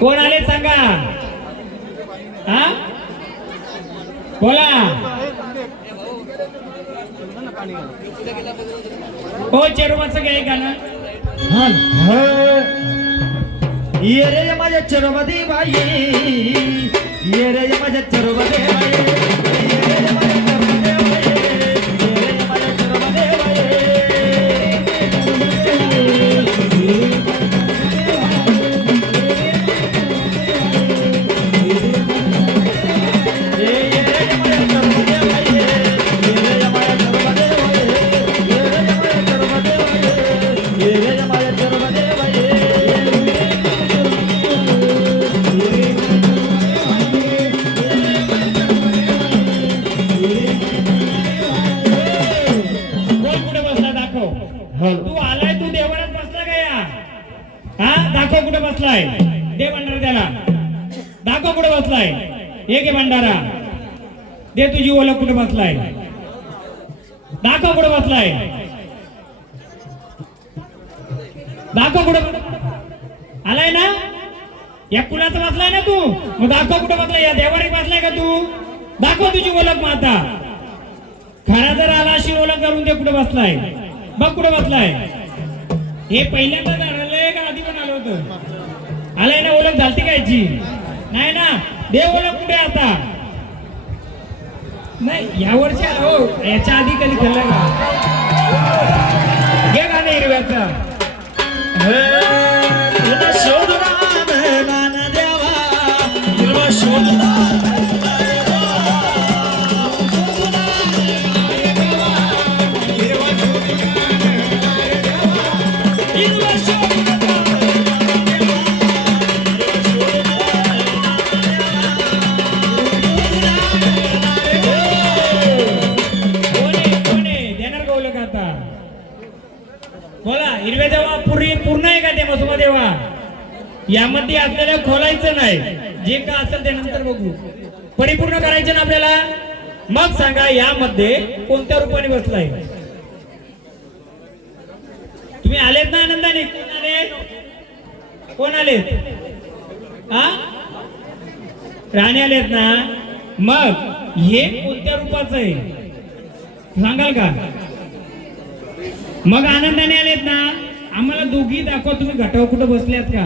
कोण आले सांगा? हा बोला. हो चेरोबाचं काय गाणं? ये रे माझ्या चरोबदी बाई, ये रे माझ्या चरोबदी बाई, ये रे माझ्या चरोबदी बाई, ये रे माझ्या चरोबदी बाई. तू आलाय, तू देवारात बसला का या? हा दाखव कुठे बसलाय. दे भंडारा त्याला. दाखव कुठे बसलाय. हे घे भंडारा. दे तुझी ओळख कुठे बसलाय. दाखव कुठे बसलाय. दाखव कुठे आलाय ना. या कुणाचा बसलाय ना तू. मग दाखव कुठे बसलाय. या देवारीत बसलाय का तू. दाखव तुझी ओळख. मग आता खरा जर आला अशी ओळख करून दे कुठे बसलाय. बघ कुठे बसलाय. हे पहिल्यांदा झालंय का आधी पण आलं होतं. आलाय ना. ओळख झालती कायची नाही ना. दे ओळख कुठे आता. नाही या वर्षी आलो. याच्या आधी कधी खाल्लं का. घे गाणं हिरव्याचं. बोला हिरव्या देवा पूर्ण आहे का ते मसुमा देवा. यामध्ये आपल्याला खोलायचं नाही. जे का असेल ते नंतर बघू. परिपूर्ण करायचं ना आपल्याला. मग सांगा यामध्ये कोणत्या रूपाने बसलाय. तुम्ही आलेत ना आनंदाने. कोण आले. कोण आलेत. हा राणे आलेत ना. मग हे कोणत्या रूपाचं आहे सांगाल का. मग आनंदाने आलेत ना. आम्हाला दोघी दाखवा. तुम्ही घटाव कुठं बसल्यात का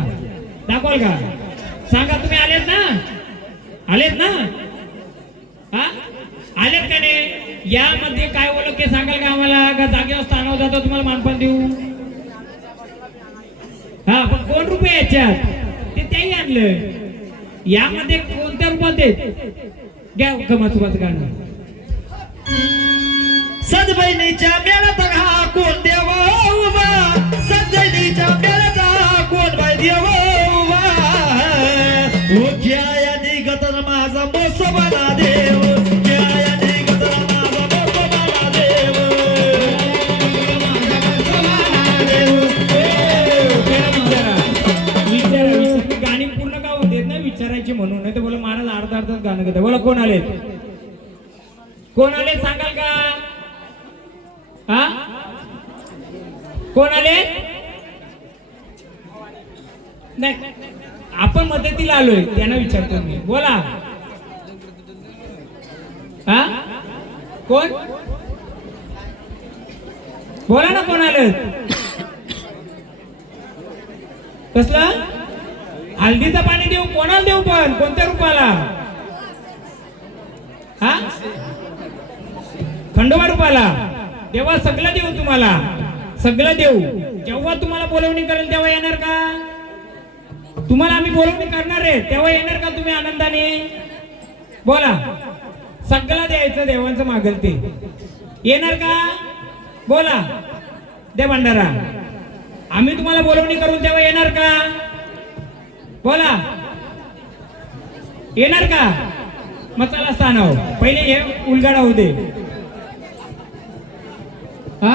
दाखवाल का. सांगा तुम्ही आलेत ना. आलेत ना. हा आलेत का नाही. यामध्ये काय ओळख ते सांगाल का आम्हाला. का जागेवर स्थानावर जातो तुम्हाला मानपान देऊ. हा पण कोण रूप आहे याच्यात ते त्याही आणलं. यामध्ये कोणत्या रूपात आहेत. घ्या कमासुबाचं गाणं. सजबैनीच्या मेळात हा कोण देव उभा. सजबैनीच्या मेळात हा कोण बाई देव उभा. घ्या निगतर माझा मोसोबाला देव. घ्या निगतर माझा मोसोबाला देव. गाणी पूर्ण का होते ना विचारायची म्हणून. नाही तर बोला महाराज अर्धा अर्धाच गाणं घेतात. बोला कोण आले. कोण आले सांगाल का. हा कोण आले. नाही आपण मदतीला आलोय त्यांना विचारतो मी. बोला हा कोण. बोला ना कोण आलं. कसला हळदीचं पाणी देऊ. कोणाला देऊ पण कोणत्या रूपाला. हा खंडोबा रूपाला. तेव्हा सगळं देऊ तुम्हाला. सगळं देऊ. जेव्हा तुम्हाला बोलवणी करेल तेव्हा येणार का. तुम्हाला आम्ही बोलवणी करणार आहे तेव्हा येणार का तुम्ही आनंदाने. बोला सगळं द्यायचं देवांचं मागेल ते. येणार का. बोला दे भंडारा. आम्ही तुम्हाला बोलवणी करून तेव्हा येणार का. बोला येणार का. मग चला स्थानावर पहिले हे उलगाडा होऊ दे. हा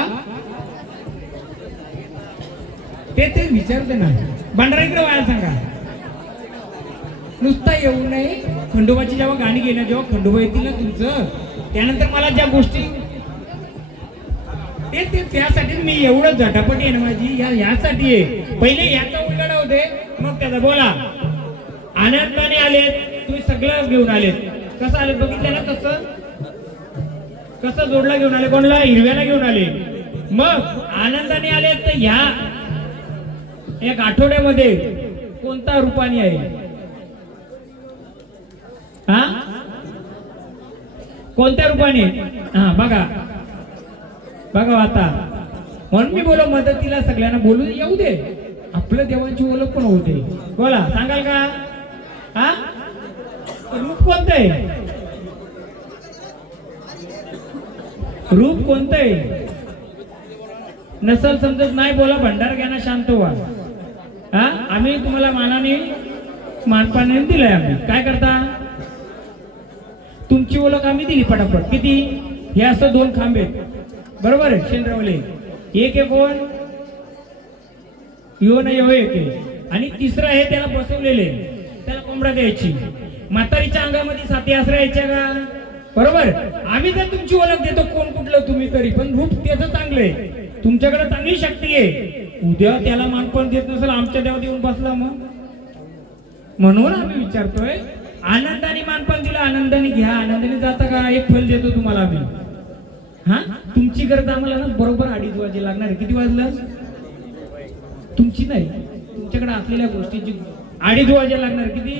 ते विचारते ना. भंडारा इकडे व्हायला सांगा. नुसता येऊ नये. खंडोबाची जेव्हा गाणी घेणं जेव्हा खंडोबा येतील ना तुमचं त्यानंतर मला ज्या गोष्टी ते त्यासाठी मी एवढं झटापट आहे ना माझी यासाठी आहे. पहिले याचा उलगडा होते मग त्याचा. बोला आनंदाने आलेत, तुम्ही सगळं घेऊन आलेत. कसं आलेत बघितलं ना, कसं जोडला घेऊन आले, कोणला हिरव्याला घेऊन आले. मग आनंदाने आले तर ह्या एक आठवड्यामध्ये कोणता रूपाने आहे? हा, कोणत्या रूपाने? हा बघा बघा आता, म्हणून मी बोलो मदतीला सगळ्यांना बोलू येऊ दे, आपलं देवांची ओळख पण होते. बोला, सांगाल का? हा, रूप कोणतं आहे? रूप कोणतं आहे? नसल समजत नाही बोला, भंडार घ्या ना, शांत व्हा. हा, आम्ही तुम्हाला मानपाने दिलंय. आम्ही काय करता, तुमची ओळख आम्ही दिली पटापट. किती? हे असं 2 खांबे बरोबर आहे शेंद्रवले, एक आहे कोण यो नाही हो, एक आहे. आणि तिसरं आहे त्याला बसवलेले, त्याला कोंबडा द्यायची. म्हातारीच्या अंगामध्ये 7 आसरा यायच्या का? बरोबर. आम्ही तर तुमची ओळख देतो, कोण कुठलं तुम्ही तरी, पण रूप त्याचं चांगलं आहे, तुमच्याकडे चांगली शक्ती आहे. उद्या त्याला मानपण देत नसेल, आमच्या देवात येऊन बसला मग. म्हणून आम्ही विचारतोय, आनंदाने मानपण दिलं, आनंदाने घ्या, आनंदाने जाता का? एक फल देतो तुम्हाला आम्ही. हा, तुमची गरज आम्हाला ना बरोबर 2:30 वाजे लागणार आहे. किती वाजलं? तुमची नाही, तुमच्याकडे असलेल्या गोष्टीची 2:30 वाजे लागणार. किती?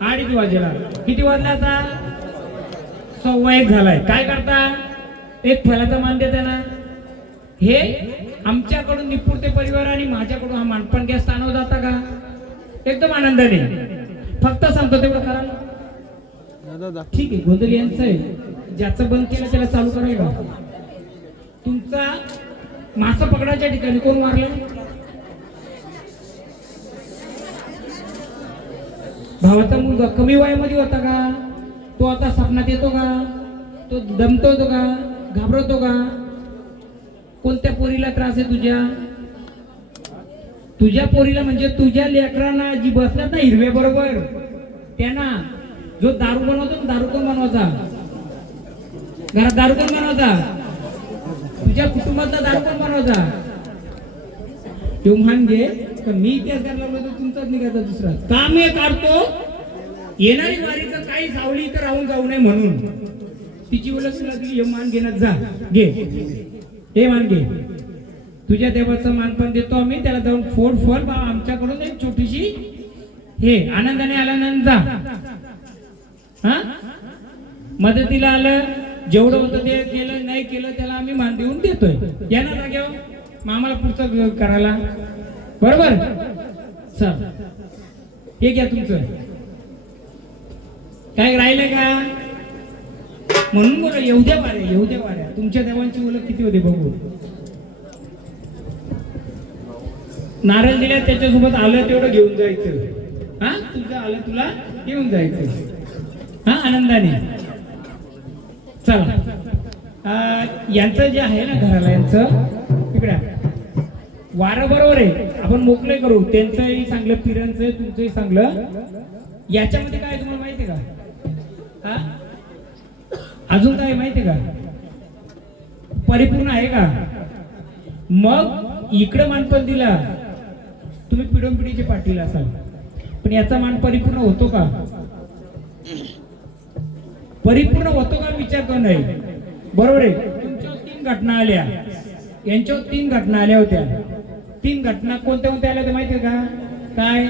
2:30 वाजेला. किती वाजला आता? 1:15 झालाय. काय करता? एक फलाचा मान देता ना. हे आमच्याकडून निपुणते परिवार आणि माझ्याकडून हा मानपण घ्या स्थानावर जाता का? एकदम आनंदाने. फक्त सांगतो तेवढं करा. ठीक आहे, गोंधळ यांचं आहे, ज्याचं बंद केलं त्याला चालू करायला. तुमचा मासा पकडायच्या ठिकाणी कोण मारलं? भावाचा मुलगा कमी वयामध्ये होता का? तो आता स्वप्नात येतो का? तो दमतो का? घाबरतो का? कोणत्या पोरीला त्रास आहे तुझ्या पोरीला, म्हणजे तुझ्या लेकरांना जी बसल्यात ना हिरव्या बरोबर, त्यांना जो दारू बनवतो, दारू कोण बनवायचा? घरात दारू कोण बनवायचा? तुझ्या कुटुंबातला दारू कोण बनवायचा? तो मान घे. तर मी इतिहास करायला लागलो तर तुमचाच निघायचा दुसरा. काम हे काढतो, येणारी वारीचं काही सावली इथं राहून जाऊ नये म्हणून तिची ओळख तुला दिली. हे मान घेण्यात जा, घे हे मान घे. तुझ्या देवाचं मानपण देतो आम्ही, त्याला जाऊन फोड फल बा, आमच्याकडून एक छोटीशी हे आनंदाने आल्यानंतर जा. हा, मदतीला आलं, जेवढं होतं ते केलं, नाही केलं त्याला आम्ही मान देऊन देतोय. येणार जागेवर मग आम्हाला पुढचं करायला. बरोबर. चल, हे घ्या तुमचं. काय राहिलं का? म्हणून बोला, येऊद्या वाऱ्या. तुमच्या देवांची ओळख किती होते बघू. नारळ दिल्या, त्याच्यासोबत आलं तेवढं घेऊन जायचं. हा, तुझं आलं तुला घेऊन जायचं. हा, आनंदाने. चला, यांचं जे आहे ना घराला, यांचं इकडे वारं बरोबर आहे, आपण मोकळे करू. त्यांचंही चांगलं, पिरांचं तुमचंही चांगलं. याच्यामध्ये काय तुम्हाला माहिती आहे का? हा, अजून काय माहिती आहे का? परिपूर्ण आहे का? मग इकडं मानपण दिला, तुम्ही पिढोनपिढीचे पाटील असाल, पण याचा मान परिपूर्ण होतो का? परिपूर्ण होतो का विचारतो नाही. बरोबर आहे. तुमच्या 3 घटना आल्या, यांच्यावर 3 घटना आल्या होत्या. 3 घटना कोणत्या कोणत्या आल्या होत्या माहिती आहे का? काय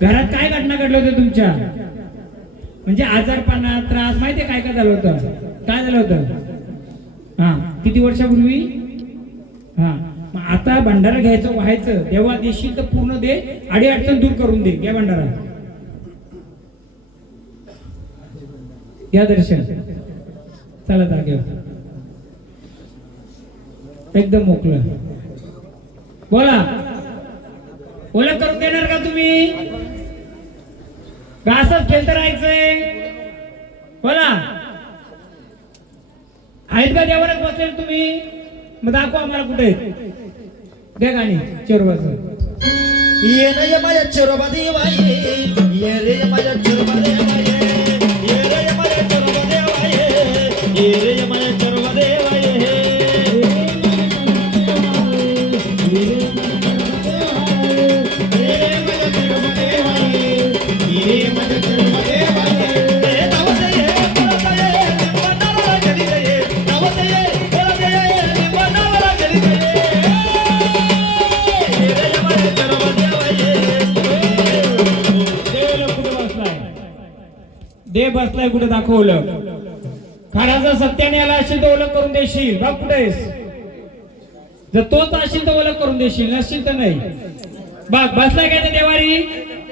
घरात काय घटना घडल्या होत्या तुमच्या? म्हणजे आजारपणा, त्रास, माहितीये काय काय झालं होतं? काय झालं होतं? हा, किती वर्षापूर्वी? हा, मग आता भंडारा घ्यायचं, व्हायचं, देवा देशील तर पूर्ण दे, अडीअडचण दूर करून दे. घ्या भंडारा, घ्या दर्शन. चला जागेवर, एकदम मोकळं बोला. ओळख करून देणार का तुम्ही? का असंच खेळत राहायचंय? बोला. आहेत का देवालाच बसलेले तुम्ही? मग दाखवा आम्हाला कुठे. द्या गाणी चोरबाचं. ये रे माझ्या चोरबा देवाये, ये रे माझ्या चोरबा देवाये, ये रे माझ्या चोरबा देवाये, ये रे माझ्या चोरबा देवाये, ये रे माझ्या चोरबा देवाये. ते बसलाय कुठे दाखवलं. खरा जर सत्याने आला असेल तर ओळख करून देशील. बाप कुठे आहेस? जर तोच असेल तर ओळख करून देशील, नसेल तर नाही. बघ बसलाय काय ते देवारी.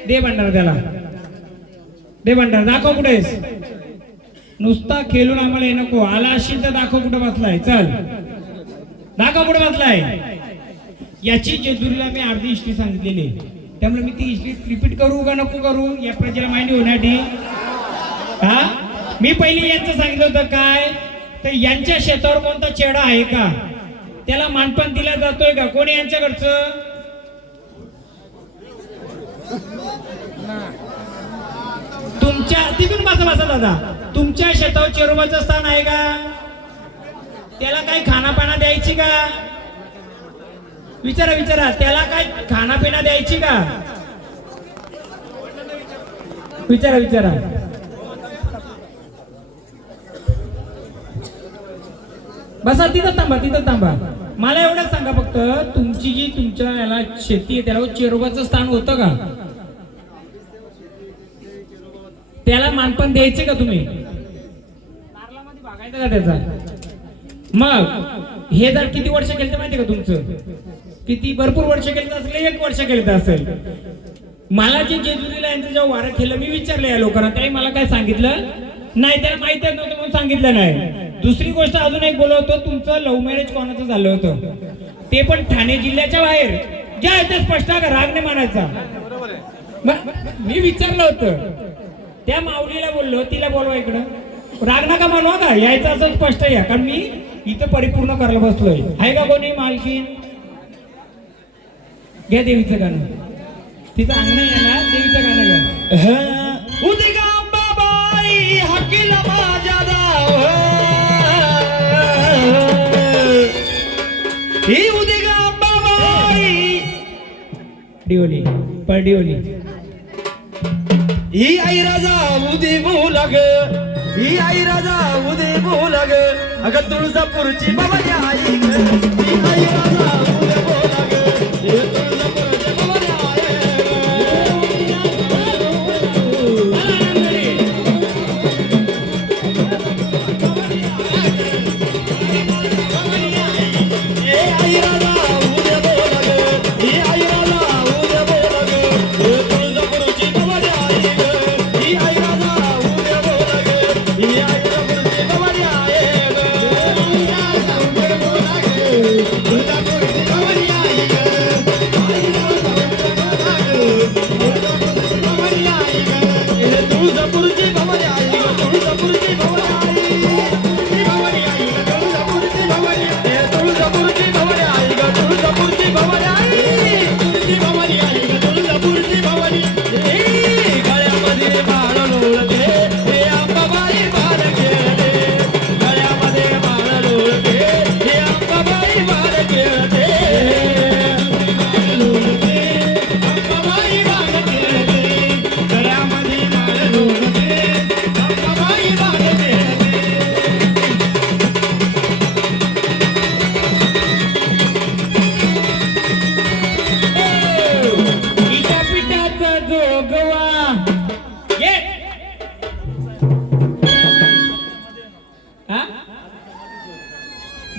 दे भंडार त्याला, दे भंडार. दाखव कुठे आहेस. नुसता खेळून आम्हाला हे नको. आला असेल तर दाखव कुठे बसलाय. चल दाखव कुठे बसलाय. याची जेजुरीला मी अर्धी हिस्ट्री सांगितलेली, त्यामुळे मी ती हिस्ट्री रिपीट करू का नको करू या प्रजेला माहिती होण्यासाठी. हा मी पहिली यांचं सांगितलं होतं काय तर यांच्या शेतावर कोणता चेडा आहे का, त्याला मानपान दिला जातोय का. कोणी यांच्याकडचं. तुमच्या तिथून बसा बसा दादा. तुमच्या शेतावर चेरोबाचं स्थान आहे का. त्याला काही खानापाना द्यायची का. विचारा विचारा. त्याला काय खानापिना द्यायची का. विचारा विचारा. बसा तिथं थांबा, तिथं थांबा. मला एवढंच सांगा फक्त, तुमची जी तुमच्या याला शेती आहे त्याला चेरोबाचं स्थान होतं का. त्याला मानपान द्यायचे का तुम्ही. कारलामध्ये भागायचं का त्याचा. मग हे जर किती वर्ष केलं तर माहिती का तुमचं. किती भरपूर वर्ष केलं असेल, 1 वर्ष केलं असेल. मला जे जेजुरीला यांचं जेव्हा वारं केलं मी विचारलं या लोकांना, त्याही मला काय सांगितलं नाही. त्याला माहिती नव्हतं म्हणून सांगितलं नाही. दुसरी गोष्ट अजून एक बोलवतो, तुमचं लव्ह मॅरेज कोणाचं झालं होतं ते पण ठाणे जिल्ह्याच्या बाहेर. ज्या ते स्पष्ट का राग नाही मानायचा. मी विचारलं होतं त्या माऊलीला, बोललो तिला बोलवा इकडं. राग नका मानवा का, यायचं असं स्पष्ट या. कारण मी इथं परिपूर्ण करायला बसलोय. आहे का कोणी मालकी. घ्या देवीचं गाणं. तिचं अंगण आहे ना, देवीचं गाणं घ्या. उदिगा अंबाबाई हकीला माझ्या दाव. ही उदिगा अंबाबाई डिओली पडिओली. ही आई राजा उदी बोलाग. ही आई राजा उदी बोलाग. अगं तुळजापूरची बाबा आई ग. ही आई राजा उदी बोलाग. ही तुळजापूरची बाबा आई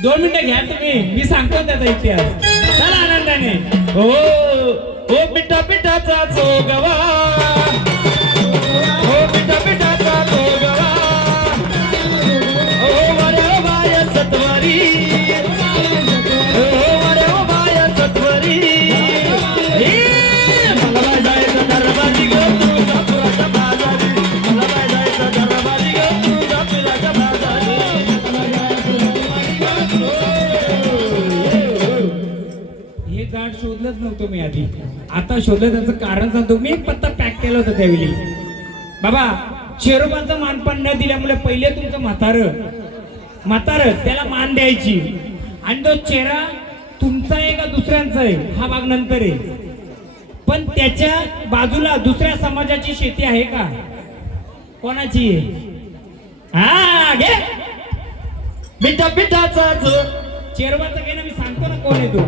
दोन मिनिटं घ्या तुम्ही, मी सांगतो त्याचा इतिहास. चला आनंदाने. हो हो पिठा पिठाचा चोगवा. हो पिठा पिठाचा चोगवा. हो वाऱ्या बाय सत्वरी. हो वाऱ्या बाय सत्वरी. मला जायचं दरबारी ग तुळजापुराच्या बाजारी. मला जायचं दरबारी ग तुळजापुराच्या बाजारी. हे झाड शोधलंच नव्हतं मी आधी, आता शोधलं. त्याचं कारण सांगतो मी. एक पत्ता पॅक केला होता त्यावेळी. बाबा चेरोबाचं मानपान न दिल्यामुळे पहिले तुमचं म्हातारं त्याला मान द्यायची. आणि तो चेहरा तुमचा आहे का दुसऱ्यांचा आहे हा भाग नंतर आहे. पण त्याच्या बाजूला दुसऱ्या समाजाची शेती आहे का, कोणाची आहे. हा घे पिठा पिठाचा चेरोबाचं घे ना, मी सांगतो ना कोण आहे तो.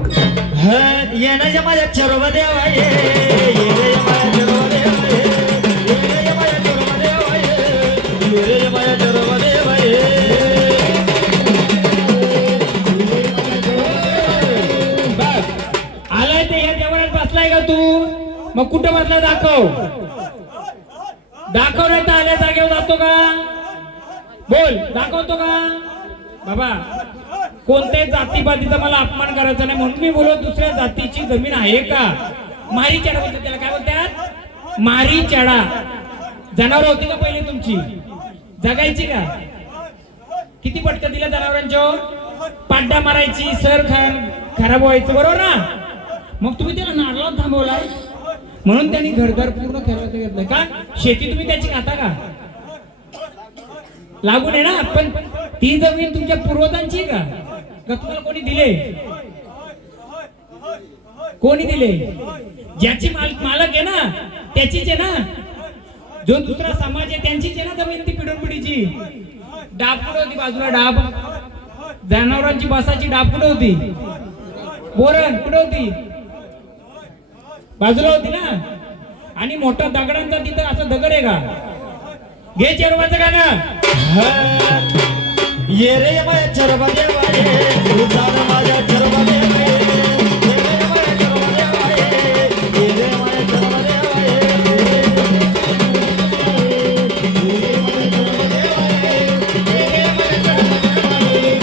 येणाच्या माझ्या चरोबा देवा ये. येणाच्या माझ्या चरोबा देवा ये. येणाच्या माझ्या चरोबा देवा ये. बसलाय का तू? मग कुठं बसला दाखव. दाखव नाही तर आल्या जागेवर जातो का? बोल, दाखवतो का? बाबा कोणत्याही जातीपातीचा मला अपमान करायचा नाही म्हणून मी बोलतो. दुसऱ्या जातीची जमीन आहे का? मारी चढा बोलतात त्याला. काय बोलतात? मारी चढा. जनावर होती का पहिले तुमची? जगायची का? किती पटका दिल्या जनावरांच्या? पाड्डा मारायची, सर खराब व्हायचं, बरोबर ना? मग तुम्ही त्याला नारळात थांबवलाय म्हणून त्यांनी घरदार पूर्ण खेळायचं घेतलं का? शेती तुम्ही त्याची खाता का? लागून आहे ना. पण ती जमीन तुमच्या पूर्वजांची का तुम्हाला कोणी दिले? कोणी दिले? ज्याची मालक आहे ना त्याचीच आहे ना. जो दुसरा समाज आहे त्यांचीच आहे ना जमीन ती पिढून पिढीची. डाब कुठे होती बाजूला? डाब जनावरांची बसाची डाब कुठे होती? बोरण कुठे होती? बाजूला होती ना. आणि मोठा दगडांचा तिथं असं दगड आहे का? घे चेरवाचं गाणं. ये रे माझ्या चरबा देवा ये, उतार माझ्या चरबा देवा ये, ये रे माझ्या चरबा देवा ये, ये रे माझ्या चरबा देवा ये, ये रे माझ्या चरबा देवा ये, ये रे माझ्या चरबा देवा ये.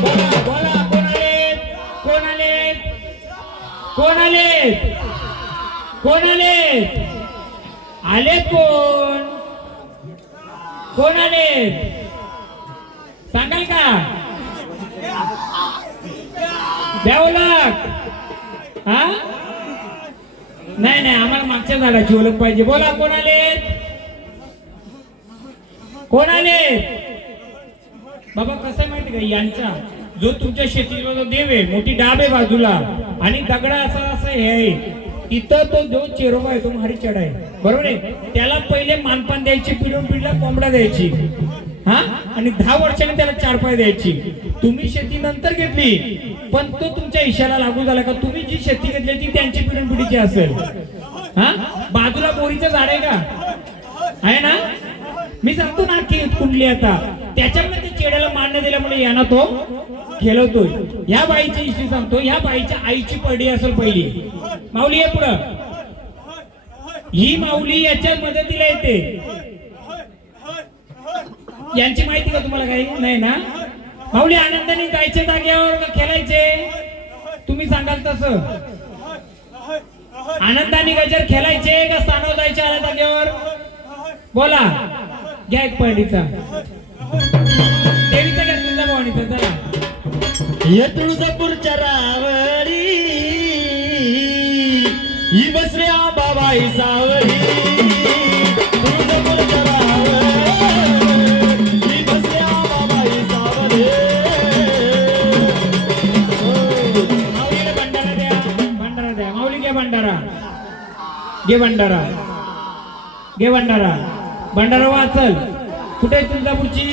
बोला बोला, कोण आलेत? कोण आलेत? कोण आलेत? कोण आलेत? आलेत कोण? कोण आलेत? सांगाल का? द्या ओळख. हा नाही नाही, आम्हाला मागच्या झाडाची ओळख पाहिजे. बोला, कोण आलेत? कोण आलेत? बाबा कसं आहे माहिती का, यांचा जो तुमच्या शेतीला जो देव आहे, मोठी डाब आहे बाजूला आणि दगडा असं हे आहे, इथं तो जो चेरोबा आहे तो मारी चढा आहे, बरोबर आहे. त्याला पहिले मानपान द्यायची, पिढून पिढीला कोंबडा द्यायची, हा, आणि 10 वर्षांनी त्याला 4 पाय द्यायची. तुम्ही शेती नंतर घेतली पण तो तुमच्या इशारा लागू झाला का? तुम्ही जी शेती घेतली ती त्यांची पिढून पिढीची असेल. हा, बाजूला बोरीचं झाड आहे का? आहे ना. मी सांगतो ना की कुंडली आता त्याच्यामुळे ते चेड्याला मान्य दिल्यामुळे यांना तो खेळवतोय. ह्या बाईची हिस्ट्री सांगतो. ह्या बाईच्या आईची पडडी असेल पहिली. माऊली आहे पुढं. ही माऊली याच्या मदतीला येते. यांची माहिती का तुम्हाला? काही नाही ना. माऊली आनंदाने जायचे जागेवर खेळायचे. तुम्ही सांगाल तसं आनंदाने गजर खेळायचे का स्थानावर जायचे आल्या जागेवर? बोला, घ्या एक पडडीचा. देवीचा घ्या, तुझ्या भवानीचा. चला, ये तुळजापूरच्या रावळी, ही बसरे आंबाबाई सावळी. तुळजापूरच्या रावळी, ही बसरे आंबाबाई सावळी. माऊलीला भंडारा द्या, भंडारा द्या. माऊली घे भंडारा, घे भंडारा, घे भंडारा. भंडारा वाचल. कुठे आहे तुळजापूरची?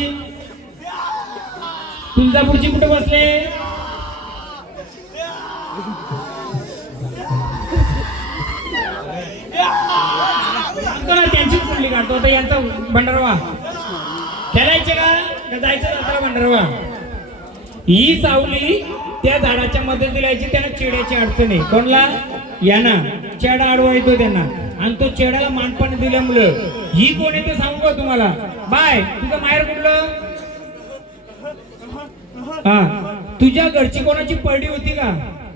तुळजापूरची कुठे बसले? त्यांची कुठली काढतो आता यांचा भंडारवा. खेळायचे का जायचं जाता भंडारवा? ही सावली त्या झाडाच्या मध्ये दिलायची. त्यांना चेड्याची अडचण आहे. कोणला? यांना चेडा आडवा येतो त्यांना, आणि तो चेड्याला मानपान दिल्यामुळं ही कोण आहे ते सांगू का तुम्हाला? बाय, तुझं माहेर कुठलं? हा, तुझ्या घरची कोणाची पडडी होती का?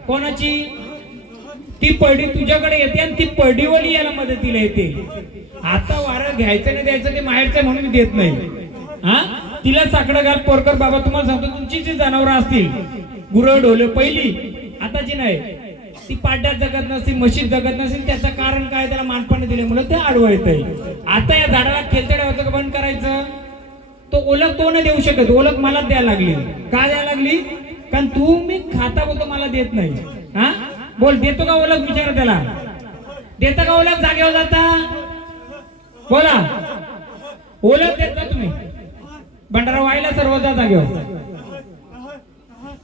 कोणाची? ती पडडी तुझ्याकडे येते आणि ती पडडीवाली याला मदतीला येते. आता वारं घ्यायचं नाही द्यायचं ते माहेरचं म्हणून मी देत नाही. हा, तिला साकडं घाल पोरकर. बाबा तुम्हाला सांगतो, तुमची जी जनावरं असतील, गुरं ढोलं पहिली, आता जी नाही, ती पाड्यात जगत नसतील, म्हशीत जगत नसतील. त्याचं कारण काय? त्याला मानपान दिल्यामुळे ते आडवं येतंय. आता या झाडाला खेळतेड होतं का बंद करायचं? तो ओळख तो नाही देऊ शकत. ओळख मला द्यायला लागली. का द्यायला लागली? कारण तू मी खाता बोलतो मला देत नाही. हा, बोल, देतो का ओळख? विचारा त्याला. देता का ओळख? जागेवर जाता? बोला, ओळख देत ना तुम्ही? भंडारा व्हायला सर्व जागेवर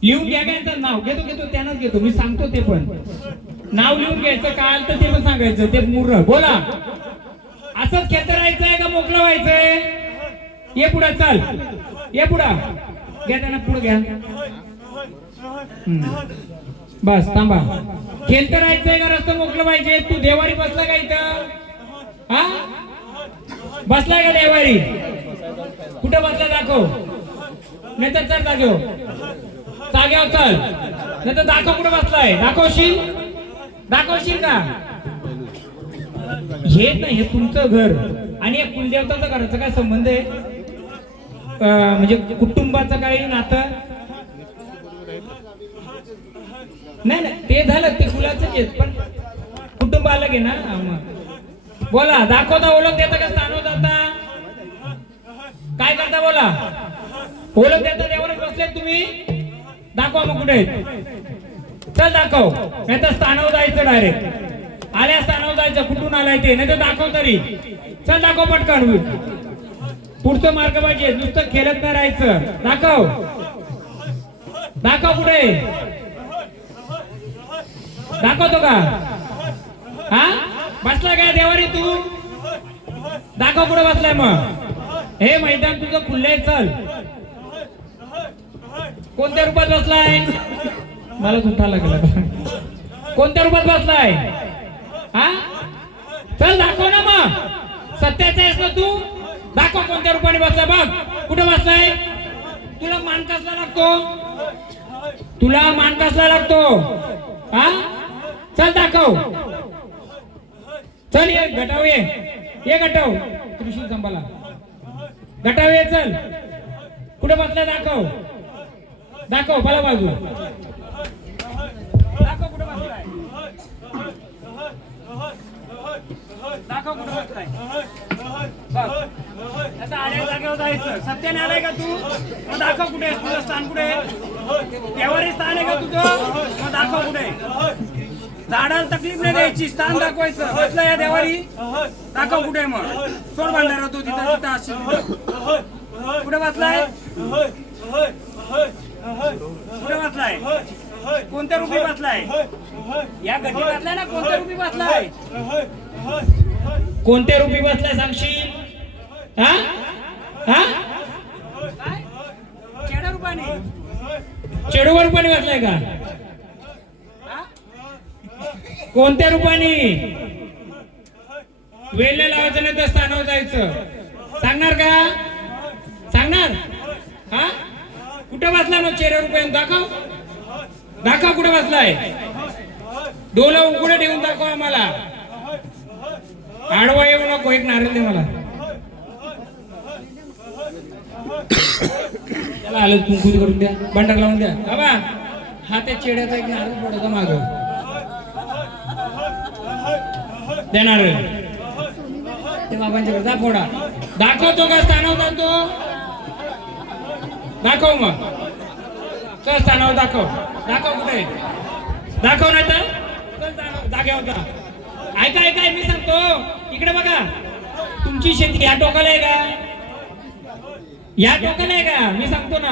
लिहून घ्या. यांचं नाव घेतो त्यांनाच घेतो मी, सांगतो ते पण. नाव लिहून घ्यायचं, काय तर ते पण सांगायचं. ते मुर्र. बोला, असंच खेळत राहायचंय का मोकळं व्हायचंय? ये पुढं, चल ये पुढं. घ्या त्यांना, पुढं घ्या. बस थांबा. खेळत राहायचंय का रस्ता मोकळं पाहिजे? तू देवारी बसला का इथं? हा बसलाय का देवारी? कुठं बसला दाखव. नाही तर चल जागेव चल. नाही तर दाखव कुठं बसलाय. दाखवशील का? हे नाही, हे तुमचं घर आणि या कुलदेवताचं घराचा काय संबंध आहे? म्हणजे कुटुंबाचं काही नातं नाही. ते झालं, ते कुलाचं घेत, पण कुटुंब अलग आहे ना. मग बोला, दाखवता ओळख देता का स्थानव जाता? काय करता बोला. ओळख देता देवारच बसले तुम्ही. दाखवा मग कुठे चल दाखव. नाही तर स्थानव जायचं डायरेक्ट. आल्या स्थानव जायचं. कुठून आलाय ते नाही तर दाखव तरी. चल दाखव पटकन. पुढचं मार्ग पाहिजे, नुसतं खेळत नाही राहायचं. दाखव कुठे. दाखवतो का? हा बसलाय काय देवारी तू? दाखव कुठे बसलाय. मग हे मैदान तुझं खुल्लंय. चल कोणत्या रूपात बसलाय? मला कुठा लागला. कोणत्या रूपात बसलाय? हा चल दाखव ना. मग सत्याचा आहेस ना तू? दाखव कोणत्या रूपाने बसलाय. बघ कुठे बसलाय. तुला मान कसला लागतो? हा चल दाखव. चल ये गटाव. ये गटाव. त्रिशूल संभाला. गटाव ये. चल कुठे बसलाय. दाखव मला बाजू. दाखव कुठे बसलाय. दाखव कुठे बसलाय. आता आल्या जागेवर जायचं. सत्याने आलाय का तू? मग दाखव कुठे. तुझं स्थान कुठे? देवारी स्थान आहे का तुझं? मग दाखव कुठे. झाडाला तकलीफ नाही द्यायची. स्थान दाखवायचं. बसला या देवारी. दाखव कुठे. मग सोड भांडारा तू तिथं असेल. कुठे बसलाय. कुठे बसलाय. कोणत्या रूपी बसलाय. या गटी बसलाय ना. कोणत्या रूपी बसलाय. कोणत्या रूपी बसलाय सांगशील. चेडूवर रूपाने बसलाय का? कोणत्या रूपाने. वेळेला लावायचं नाही तर स्थानावर जायचं. सांगणार का? सांगणार. हा कुठे बसलाय. मग चेहऱ्या रुपयाने दाखव कुठे बसलाय. डोला उघडे ठेवून दाखव आम्हाला. आडवा येऊ नको. एक नारळ दे मला. त्याला आलं कुंकू करून द्या. बंडार लावून द्या. बाबा हा त्या चेड्याचा एक नारळ पडतो माग. द्या नारळ. ते बाबांच्या जा फोडा. दाखवतो का स्थानावर जातो. दाखव मग. चल स्थानावर दाखव. कुठे. दाखव नाही तर चल जागेवर जा. ऐका मी सांगतो. इकडे बघा. तुमची शेती या टोकाला आहे का? या टोकाला आहे का? मी सांगतो ना.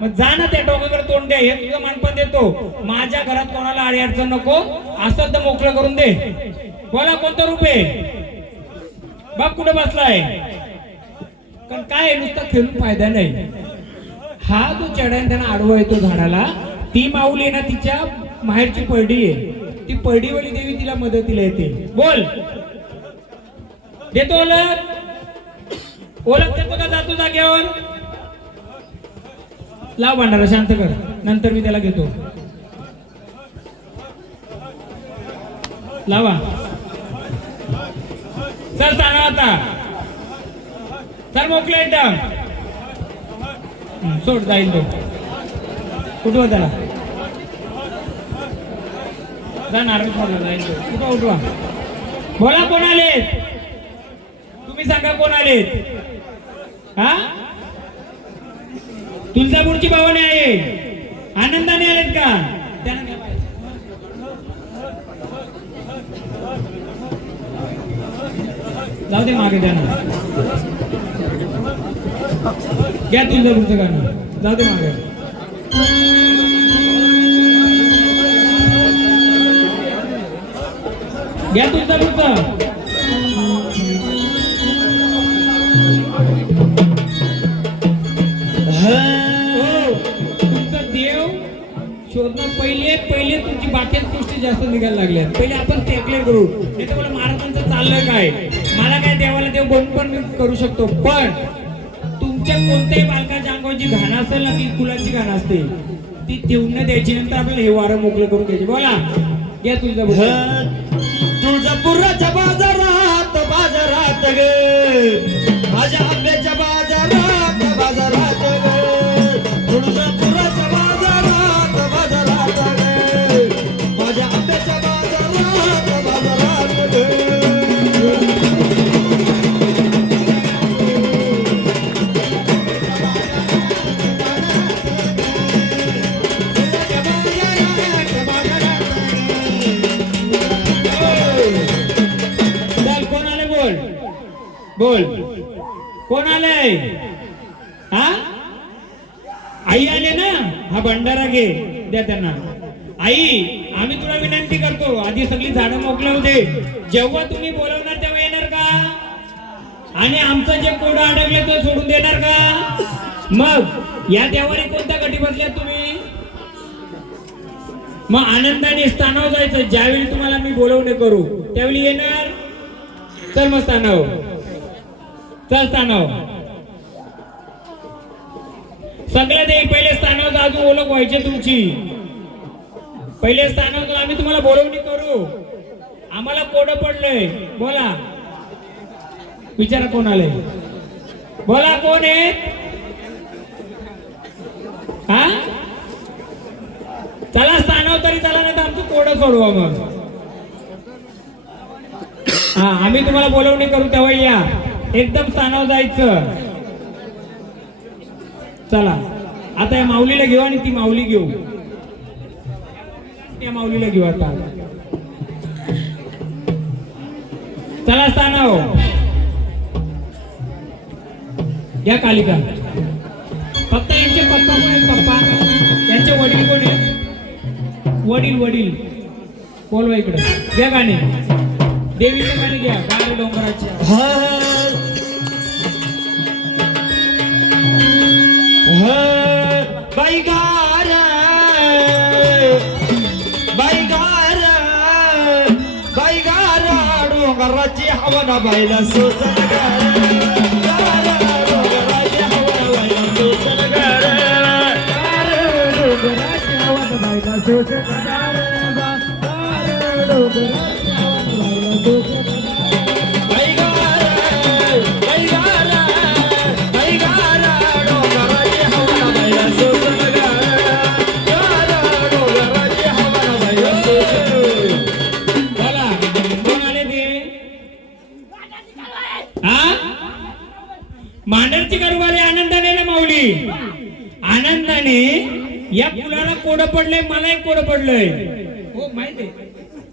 मग जा ना त्या टोकाकडे तोंड द्या. हे तुझं मानपण देतो. माझ्या घरात कोणाला आडी अडचण नको. असं तर मोकळं करून दे. बोला कोणतं रूप आहे. बघ कुठे बसलाय. कारण काय नुसतं खेळून फायदा नाही. हा जो चढायला त्यांना आडवा येतो झाडाला. ती माऊली आहे ना, तिच्या माहेरची परडी आहे. ती परडीवाली देवी तिला मदतीला येते. बोल. देतो ओळख देतो का? जातो जागेवर. लाव भांडारा. शांत कर. नंतर मी त्याला घेतो. लावा. चल सांगा आता. चल मोकळे एकदम. सोड जाईल तो. उठवा त्याला. जा नारळ फोडला जाईल तो. उठवा. बोला कोण आलेत. तुम्ही सांगा कोण आलेत. हा तुळजापूरची भावने आहे. आनंदाने आलेत का? त्यानं जाऊ दे मागे. त्यानं घ्या तुळजापूरचं गाणं. जाऊ दे मागे. घ्या तुळजापूरचं. तुमचा देव शोधणं पहिले तुमची बाकीच गोष्टी जास्त निघायला लागल्या. पहिले आपण ते क्लिअर करू. नाही तर मला महाराजांचं चाललं काय, मला काय देवाला देव बनून पण मी करू शकतो, पण तुमच्या कोणत्याही बालकाच्या अंगाची घाण असेल ना, ती कुलाची घाण असते, ती ठेवून न द्यायची. नंतर आपल्याला हे वारं मोकळं करून द्यायची. बोला घ्या तुळजापूर. तुळजापुराच्या बाजारात बाजारात ग, माझ्या आंब्याच्या बाजारात बाजारात ग, तुळजापुराच्या बाजारात बाजारात ग, माझ्या आंब्याच्या बाजारात बाजारात ग. बोल कोण आलंय? हा आई आले ना, हा भंडारा घे, द्या त्यांना. आई आम्ही तुला विनंती करतो, आधी सगळी झाडं मोकळे होते, जेव्हा तुम्ही बोलवणार तेव्हा येणार का? आणि आमचं जे कोडं अडकले तो सोडून देणार का? मग या देवाने कोणत्या गटी बसल्यात तुम्ही? मग आनंदाने स्थानावर जायचं. ज्यावेळी तुम्हाला मी बोलवणे करू त्यावेळी येणार. चल मग स्थानावर, चल स्थानावर. सगळ्या दे पहिले स्थानावर अजून ओळख व्हायची तुमची. पहिले स्थानावर आम्ही तुम्हाला बोलवणी करू. आम्हाला कोड पडलंय. बोला विचारा कोण आलंय. बोला कोण आहे? हा चला स्थानावर तरी चला, नाही तर आमचं कोड सोडवा. मग हा आम्ही तुम्हाला बोलवणी करू तेव्हा या. एकदम स्थानावर जायचं. चला आता या माऊलीला घेऊ आणि ती माऊली घेऊ. त्या माऊलीला घेऊ आता. चला स्थानावर या. कालिका फक्त यांचे पप्पा कोण आहेत? पप्पा यांचे वडील कोण आहेत? वडील बोलवा इकडे. घ्या गाणे, देवीचे गाणे घ्या. गारे डोंगराचे बैगार बैगार बैगार डोंगराची हवा ना बायला सोसन डोंगराची हवा ना बायला सोसन डोंगराची हवा ना बायला सोसन मांडरची करूवारी आनंदाने ना माऊली. आनंदाने या फुलाला कोड पडलंय, मला एक कोड पडलंय. हो माहिती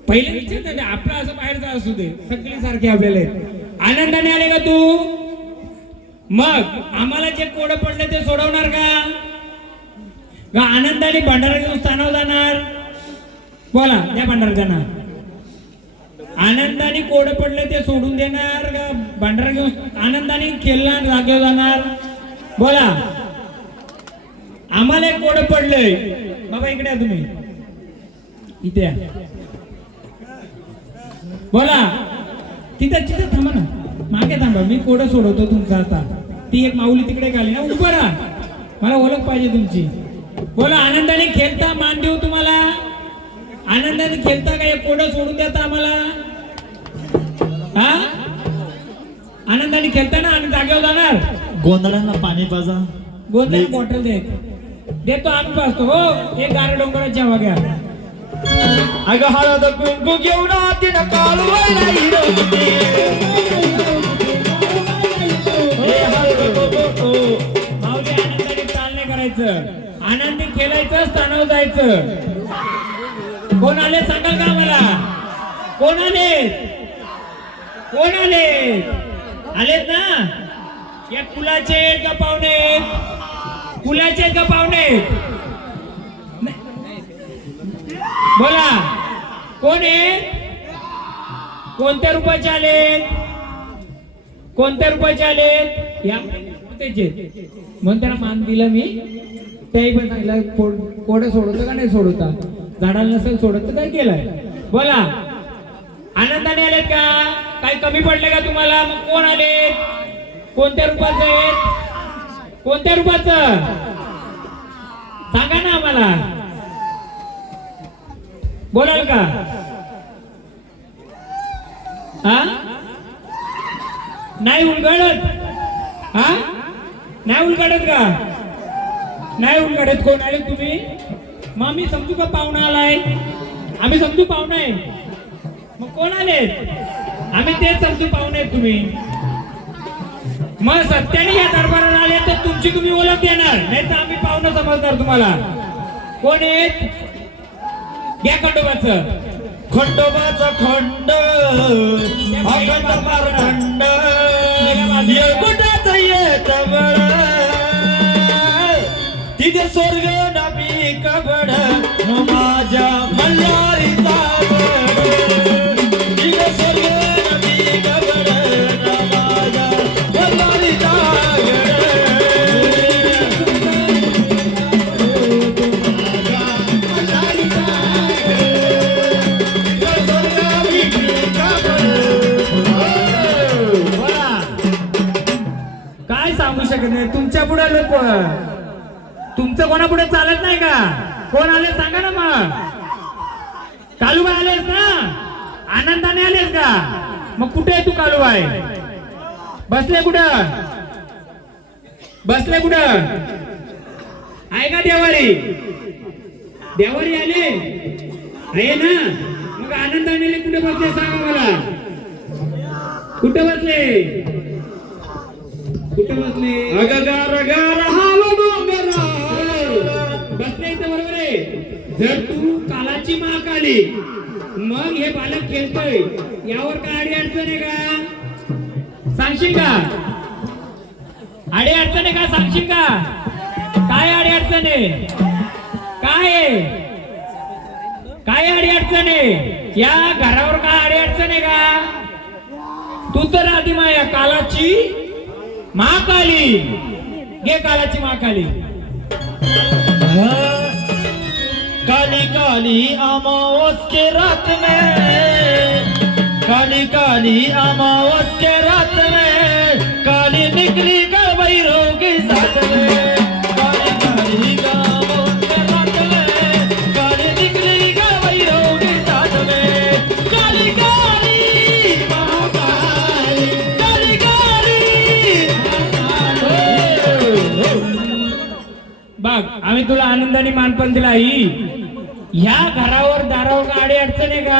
पहिले विचार आपलं असं बाहेरचा असू दे, सगळे सारखे आपल्याला. आनंदाने आले का तू? मग आम्हाला जे कोड पडले ते सोडवणार का? आनंदाने भंडारा घेऊन स्थानावर जाणार? बोला त्या भंडारा जाणार. आनंदाने कोड पडले ते सोडून देणार का भंडारा घेऊन आनंदाने खेळणार जागेवर जाणार? बोला. आम्हाला एक कोड पडलंय. बाबा इकडे या तुम्ही, इथे बोला. तिथं थांबा ना, मागे थांबा, मी कोड सोडवतो तुमचा. आता ती एक माऊली तिकडे खाली ना, उभं राहा, मला ओळख पाहिजे तुमची. बोला. आनंदाने खेळता, मान देऊ तुम्हाला. आनंदाने खेळता का? एक कोड सोडून देता आम्हाला? हा आनंदाने खेळता ना? आम्ही जागेवर जाणार. गोंधळांना पाणी पाजा. गोंधळ बॉटल देतो आम्ही पाजतो. हो एक गारे डोंगराची हवा घ्या. अगं हळद कुंकू घेऊन तिनं कालवायला हिरवते. माऊली आनंदाने चालणे करायचं, आनंदी खेळायचं, स्थानावर जायचं. कोण आले सांगाल का आम्हाला? कोण आले? कोण आले? आलेत ना? या कुलाचे का पाहुणे? कुलाचे का पाहुणे? बोला कोण आहे? कोणत्या रूपाचे आलेत? कोणत्या रूपाचे आलेत? या त्याचे म्हणून त्याला मान दिला मी. त्याही पण सांगितलं कोडं सोडवतं का नाही सोडवता, झाडाला नसेल सोडत तर काय केलंय. बोला, आनंदाने आलेत का, काही कमी पडले का तुम्हाला? मग कोण आलेत, कोणत्या रूपाचं आहेत, कोणत्या रूपाचं सांगा ना आम्हाला, बोलाल का? हा, नाही उलगडत, हा नाही उलगडत का, नाही उलगडत. कोण आले तुम्ही? मग आम्ही समजू का पाहुणा आलाय, आम्ही समजू पाहुणा आहे. मग कोण आले? आम्ही तेच समजू पाहुणे आहेत तुम्ही. मग सत्याने या दरबाराला आले तर तुमची तुम्ही ओळख देणार, नाही तर आम्ही पाहुणं समजणार तुम्हाला. कोण आहेत? घ्या खंडोबाचं. खंडोबाचा खंड अखंड पारखंड कुठाच येत बळ तिथे स्वर्ग नापी कबड माझ्या मल्हारीचा बळ तिथे स्वर्ग नापी कबड माझ्या मल्हारीचा काय सांगू शकत नाही तुमच्या पुढे लोक, तुमचं कोणा पुढे चालत नाही का? कोण आले सांगा ना. मग कालूबाई आलेस ना, आनंदाने आलेस का? मग कुठे आहे तू कालूबाई? बसले कुठं, बसले कुठं? आहे का देवारी? देवारी आले आहे ना, मग आनंदाने आले. कुठे बसले सांगा मला, कुठे बसले, कुठे बसले? अगगार गार हाव डोंगरा बसले इथं, बरोबर आहे. जर तू कालाची माक आली, मग हे बालक खेळतोय, यावर काय अडी अडचण आहे का? सांगशील का? अडी अडचण आहे का? सांगशील का? काय अडी अडचण आहे? काय आहे? काय अडी अडचण आहे? या घरावर काय अडी अडचण आहे का? तू तर आधी माया कालाची महाकाली, घे कालाची महाकाली. काली काली अमावस के रात में, काली काली अमावस के रात में, काली निकली गई रोगी साथ में, काली काली अमावस के रात में, काली निकली गई रोगी साथ में, काली काली महाकाली, काली काली बघ, आम्ही तुला आनंदाने मानपण दिला. आई, ह्या घरावर दारावर गाडी अडचण आहे का?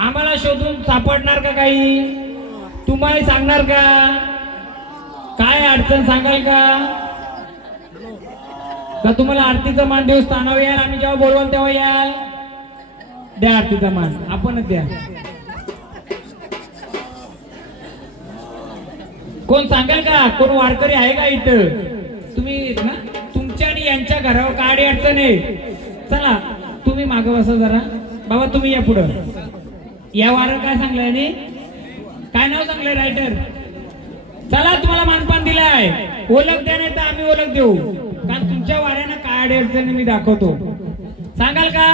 आम्हाला शोधून सापडणार का? काही तुम्हाला सांगणार का? काय अडचण सांगाल का? का तुम्हाला आरतीचा मान देऊ, स्थानावर याल, आम्ही जेव्हा बोलवाल तेव्हा याल? द्या आरतीचा मान, आपणच द्या. कोण सांगाल का? कोण वारकरी आहे का इथं? तुम्ही ना, तुमच्या आणि यांच्या घरावर काय अडचण आहे? चला तुम्ही मागं बसा जरा. बाबा तुम्ही या पुढं या. वारं काय सांगलंय आणि काय नाव सांगलंय रायटर? चला तुम्हाला मानपान दिलाय, ओळख द्या, नाही तर आम्ही ओळख देऊ. कारण तुमच्या वाऱ्यानं काय अडचण मी दाखवतो. सांगाल का?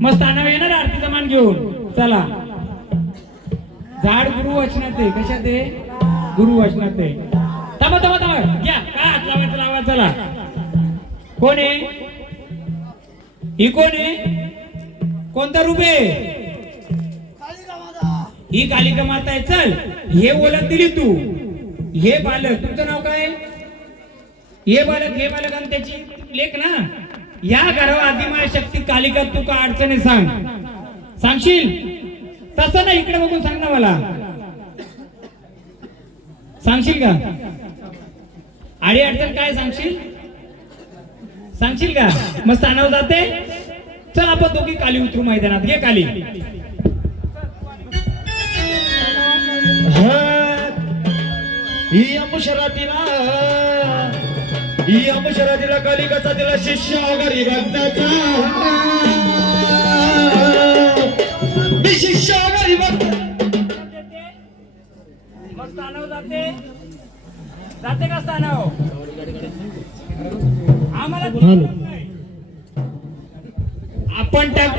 मग स्थानावर येणार आरतीचा मान घेऊन. चला. झाड गुरु वचनात आहे. कशात आहे? गुरु वचनात आहे. थांबा थांबा थांबा, घ्या. काय हात लावायचं लावा. चला. कोण आहे ही? कोण आहे? कोणता रूप आहे? ही कालिका माता आहे. चल, हे ओळख दिली तू. हे बालक, तुमचं नाव काय? हे बालक, हे बालक आणि त्याची लेख ना. या घरावर आदिमाय शक्ती कालिका तू का अडचणी सांग. सांगशील? तसं ना, इकडे बघून सांग ना मला. सांगशील का? आडी अडचण काय सांगशील? सांगशील का? मग स्थानावर जाते. चल आपण दोघी काली उतरू मैदानात. घे काली. ही अमुशरातीला कालिकाचा तिला शिष्य वगैरे भक्ताचा. मी शिष्य वगैरे भक्त. मग स्थानावर जाते. जाते का स्थानावर?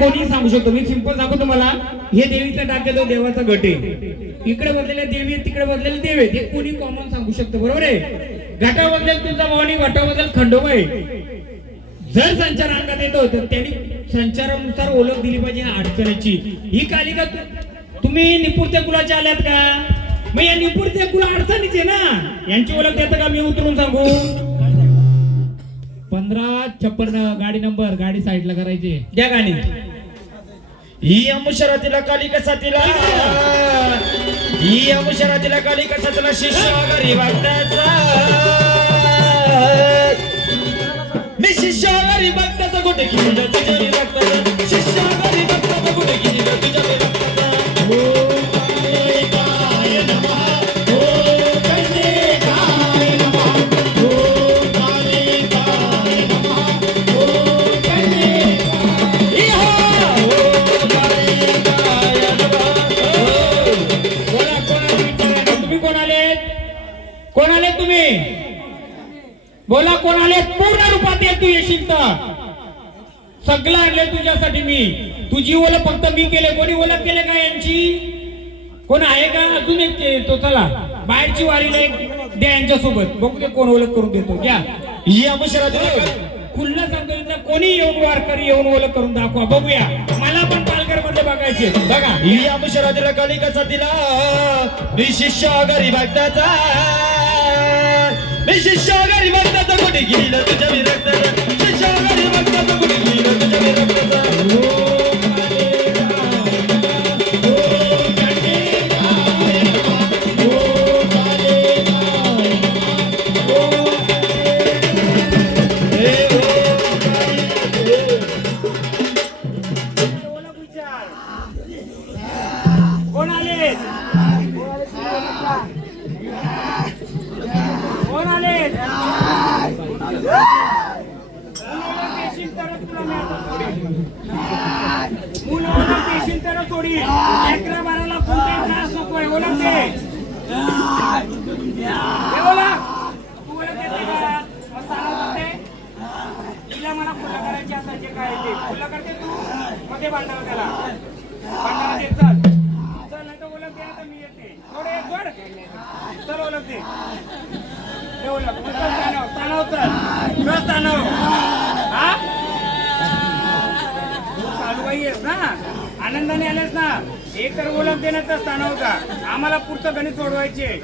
कोणी सांगू शकतो. मी सिंपल सांगू तुम्हाला, हे देवीचा डाक आहे, तो देवाचा गट आहे. इकडे बदलेल्या देवी आहेत, तिकडे बदलेले देव आहेत, हे कोणी कॉमन सांगू शकतो. बरोबर आहे. घाटाबद्दल तुमचा भवानी, घाटाबद्दल खंडोबा आहे. जर संचार अंगात येतो तर त्यांनी संचारानुसार ओळख दिली पाहिजे अडचणीची. ही कालिका तुम्ही निपुणत्या कुलाच्या आल्यात का? मग या निपुणत्या कुला अडचणीचे ना, यांची ओळख देतं का? मी उतरून सांगू. 1556 गाडी नंबर, गाडी साईडला करायची, द्या गाणी. ही अमुशरातीला कालिका साथीला, ही अमुशरातीला कालिका साथीला शिष्य घरी वागताचा, मी शिष्य घरी बघताचा कुठे गेली तुझ्या मी बघताचा, शिष्य घरी बघताचा कुठे गेली तुझ्या मी बघताचा. कोण आले तुम्ही? बोला कोण आले? पूर्ण रूपात तू येशील तर सगळं आणले तुझ्यासाठी मी. तुझी ओळख फक्त मी केले, कोणी ओळख केले का यांची? कोण आहे का? अजून एक तो चला बाहेरची वारीला एक द्या यांच्यासोबत, बघू ते कोण ओळख करून देतो. घ्या. ही अमुशरातीला खुल्ला सांगतो इथला कोणी येऊन वारकरी येऊन ओळख करून दाखवा, बघूया. मला पण पालघर मध्ये बघायचे. बघा ही अमुशरातीला कालिका साथीला, मी शिष्य घरी बघताचा, मी शिष्य घरी बघताचा कुठे गेली तुझ्या मी रक्ताचा, शिष्य घरी बघताचा कुठे गेली तुझ्या मी रक्ताचा. कोण आले? कोण आले? मुलं पेशील तर सोडी, अकरा बाराला कोणते त्रास नकोय. ओळख दे. बोला तू ओळख देते का? मग सांगत होते तिला मला खुला करायची असायचे काय ते खुला करते तू, मग ते भांडावं त्याला भांडावं दे. चल चल नाही तर ओळख दे, आता मी येते. थोडे जोड चल ओळख दे. ते ओळख ताणव ताणव चल बस ताणव. हा चालू आहेस ना, आनंदाने आलेस ना. एक तर ओळख देण्याचा स्थान होता. आम्हाला पुढचं गणित सोडवायचे.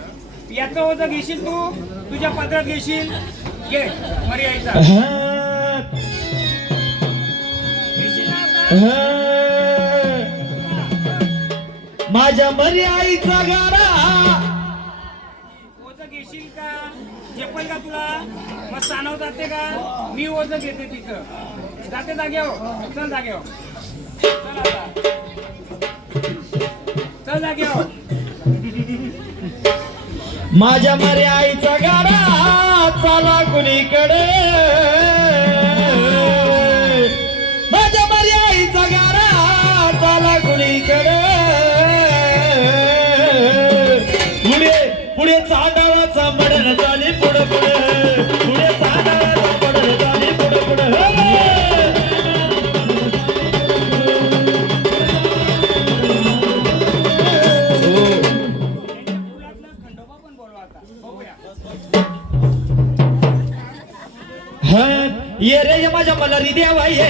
याचं ओझं घेशील तू, तुझ्या पदरात घेशील. घे मर्यायचा घेशील ना आता? माझ्या मरी आईचा गारा ओझं घेशील का? झेपल का तुला? मग स्थानावर जाते का? मी ओझं घेते तिचं. जाते जाग्यावर. चल जाग्यावर. चल आता चल जाग्यावर. माझ्या मरी आईचा गारा चाला कुणीकडे, माझ्या मरी आईचा गारा चाला कुणीकडे. पुढे पुढे चांडाळाचा मडण झाली पुढे पुढे, पुढे चांडाळाचा मडण झाली पुढे पुढे. ये रे माझ्या मलारी देवा ये,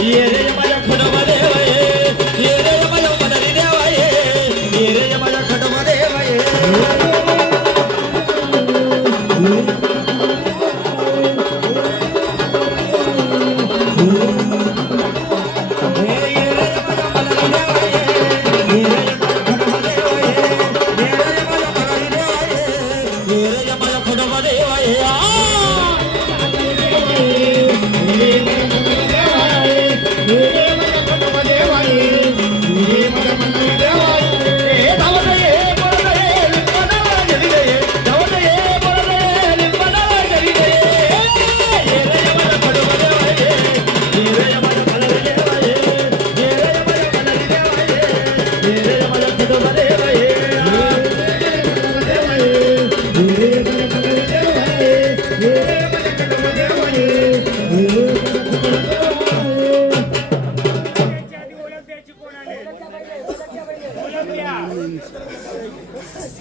ये रे माझ्या खंडोबा देवा ये, ये रे माझ्या मलारी देवा ये, ये रे माझ्या खंडोबा देवा ये.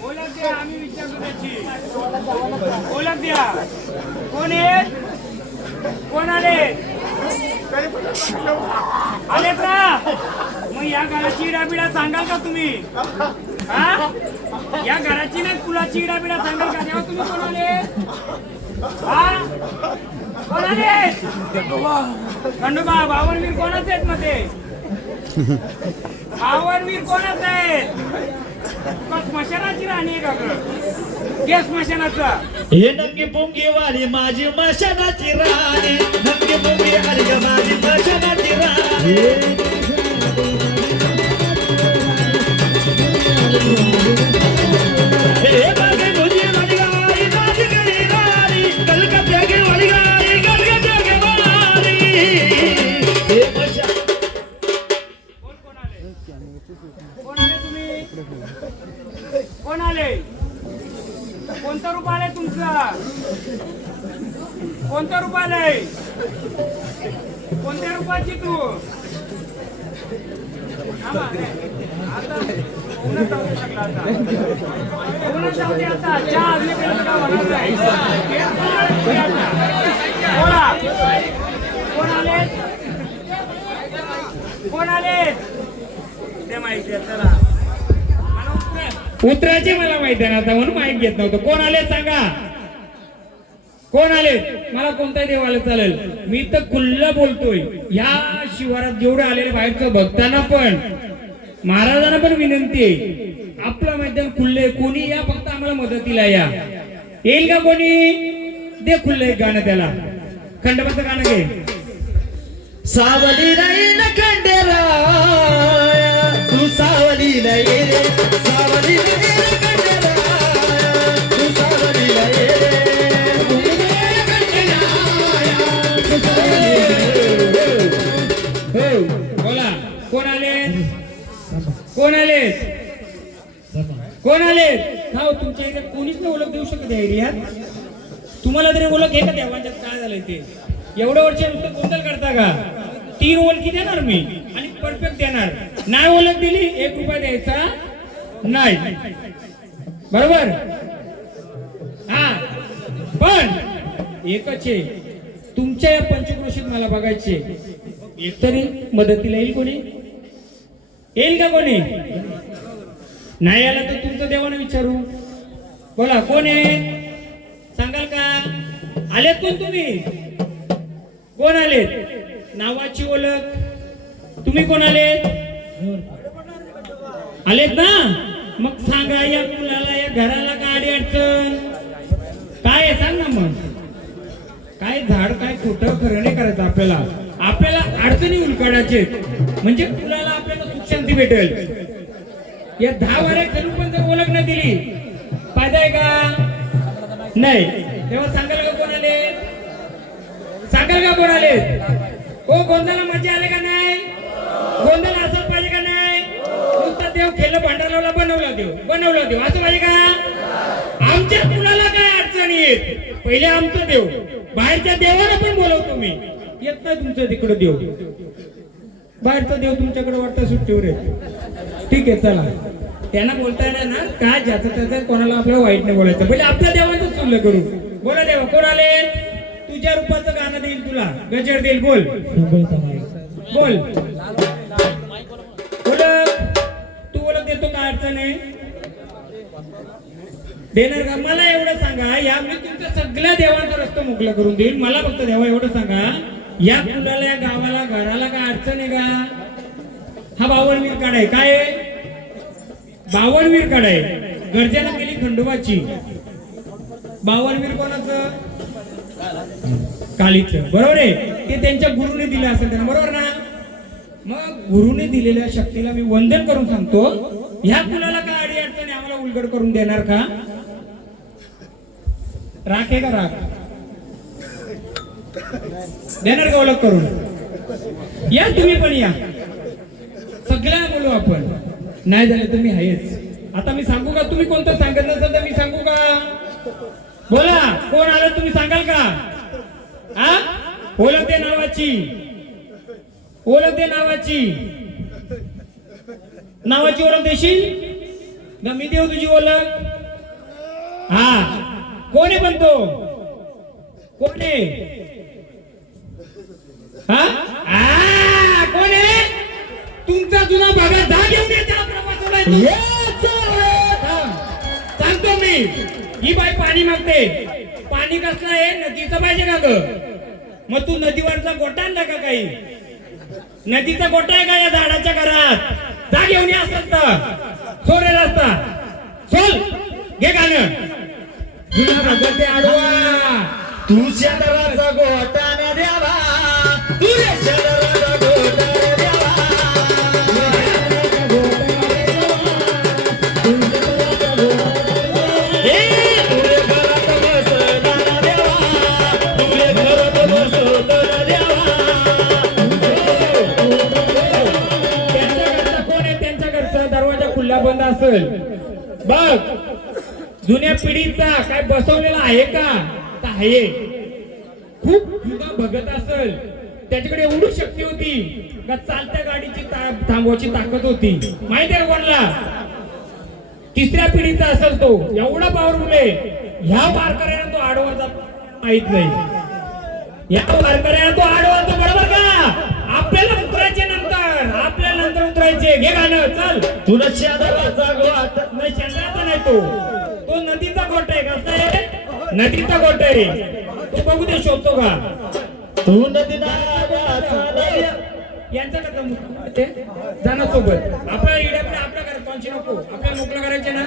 ओळख द्या, आम्ही विचारतो त्याची. ओळख द्या. कोण आहे? कोण आले? आलेत ना? मग या घराची इडाबिडा सांगाल का तुम्ही? हा? या घराची नाही फुलाची इडाबिडा सांगाल का? तेव्हा तुम्ही कोण आले? हा? कोण आले? खंडोबा बावनवीर कोणाचे आहेत मग ते? बावनवीर कोणाचे आहेत? स्मशानाची राणी आहे का गं? के स्मशानाचा? हे नंगी पुंगी वाली माझी मशानाची राणी, नंगी पुंगी वाली ग माझी मशानाची राणी. हे बागे मुझे वाली गाई माझी गई राणी, कलकत्ता की वाली गाई कलकत्ता की वाली. हे मशा कोण आले? कोण आले तुम्ही? कोण आले? कोणतं रूप आलंय तुमचं? कोणतं रूप आलंय? कोणत्या रूपाची तू? थांबा, आता ऊनच जाऊ दे सगळं आता. ऊनच जाऊ दे आता. चहा आणल्यापर्यंत काय होणार नाही. बोला. कोण आले? कोण आले? ते माहिती आहे. चला उतरायचे मला माहिती आहे ना आता, म्हणून माहिती घेत नव्हतं. कोण आले सांगा? कोण आले? मला कोणताही देव आलं चालेल. मी तर खुल्ला बोलतोय. या शिवारात जेवढे आलेले बाहेरचं बघताना पण महाराजांना पण विनंती आहे, आपलं मैदान खुल्ले, कोणी या, फक्त आम्हाला मदतीला या. येईल का कोणी? दे खुल्लं एक गाणं त्याला. खंडोबाचं गाणं घे. सावली नाही न खंडेराया, तू सावलीला ये रे, सावली नाही न खंडेराया, तू सावलीला ये रे. हो बोला. कोण आले? कोण आले? कोण आले? हा, तुमच्या इथे कोणीच नाही ओळख देऊ शकत या एरियात. तुम्हाला तरी ओळख आहे का देवांच्यात काय झालंय ते? एवढ्या वर्ष नुसतं गोंधळ करता का? 3 ओळखी देणार मी आणि परफेक्ट देणार. नाही ओळख दिली 1 रुपया द्यायचा नाही. बरोबर? हा, पण एकच आहे, तुमच्या या पंचक्रोशीत मला बघायचे. एकतरी मदतीला येईल कोणी? येईल का कोणी? नाही आला तर तुमचं देवानं विचारू. बोला कोण आहे? सांगाल का? आलेत कोण तुम्ही? कोण आलेत? नावाची ओळख. तुम्ही कोण आलेत? आलेत ना? मग सांगा या मुलाला, या घराला काय अडी अडचण काय आहे? सांग ना मग. काय झाड काय खोटं खरं नाही करायचं आपल्याला. आपल्याला अडचणी उलकाडायचे म्हणजे मुलाला आपल्याला सुख शांती भेटेल. या 10 वारे करून पण जर ओळख नाही दिली, फायदा आहे का? नाही. तेव्हा सांगाल का कोण आले? सांगाल का कोण आले? हो, गोंधळाला मजा आले का नाही? गोंधळ असं पाहिजे का नाही? नुसता देव खेळलं, भांडारला बनवला देव, बनवला देव असं पाहिजे का? आमच्या मुलाला काय अडचणी येत, पहिले आमचं देव. बाहेरच्या देवाला पण बोलवतो मी. येत नाही तुमचं तिकडं देव. बाहेरचा देव तुमच्याकडे वाटतं सुट्टीवर आहे. ठीक आहे, चला. त्यांना बोलता येणार ना काय, ज्याचं त्याचं कोणाला आपल्याला वाईट नाही बोलायचं. पहिले आपल्या देवाचं सुल्ल करू. बोला देवा कोण आले? तुझ्या रूपाचं गाणं देईल तुला, गजर देईल. बोल बोल. ओळख. तू ओळख देतो का? अडचण आहे देणार का? मला एवढं सांगा, या मी तुमच्या सगळ्या देवांचा रस्ता मोकळा करून देईल. मला फक्त देवा एवढं सांगा, या मुलाला, या गावाला, घराला काय अडचण आहे का? हा 52 काढ आहे. काय आहे? 52 काढ आहे. गर्जना केली खंडोबाची. 52 कोणाचं? कालीचं. बरोबर आहे. ते त्यांच्या गुरुने दिलं असेल त्यांना, बरोबर ना? मग गुरुने दिलेल्या शक्तीला मी वंदन करून सांगतो, ह्या मुलाला काय अडी अडचणी आम्हाला उलगड करून देणार का? राख आहे का? राख देणार का ओळख करून? या तुम्ही पण या, सगळ्या बोलू आपण. नाही झालं तर मी आहेच. आता मी सांगू का? तुम्ही कोणतं सांगत नसेल तर मी सांगू का? बोला कोण आलं तुम्ही सांगाल का? हा, ओळख दे नावाची. ओळख दे नावाची. नावाची ओळख देशील? ना मी देऊ तुझी ओळख. हा कोण आहे पण तो कोण आहे? हा कोण आहे? तुमचा जुना बघा जा घेऊन ये त्याला प्रवासाला. सांगतो मी. ही बाई पाणी मागते. पाणी कसलं आहे? नदीचं पाहिजे का ग? मग तू नदीवरचा गोटा आणला का? काही नदीचा गोटा आहे का या झाडाच्या घरात? जा घेऊन ये. असत सोडे रस्ता सोल घे गाणं. जुना भगते आडवा तुझ्या दराचा गोटाने द्यावा, तुझ्या दराचा गोटाने द्यावा. बंद असेल बघ. जुन्या पिढीचा काय बसवलेला आहे का? आहे. खूप जुना बघत असेल. त्याच्याकडे एवढी शक्ती होती का चालत्या गाडीची थांबवायची ताकद होती. माहिती आहे कोणाला? तिसऱ्या पिढीचा असेल तो. एवढा पॉवरफुल आहे. ह्या वारकऱ्याला तो आडवा जात माहित नाही. या वारकऱ्याला तो आडवा जातो. बरोबर का? आपल्याला उतरायचे नंतर, आपल्याला नंतर उतरायचे. घे गाणं चल. तुला शेजाराचा गोट नाही, शेजाराचा नाही तो नदीचा गोट आहे. कसा आहे? नदीचा गोट आहे. तो बघू दे शोधतो का? तू नदी यांच्याकडे जाणं सोबत. आपल्या इड्याकडे आपल्या घरात कोणची नको. आपल्याला मोकळं करायचे ना.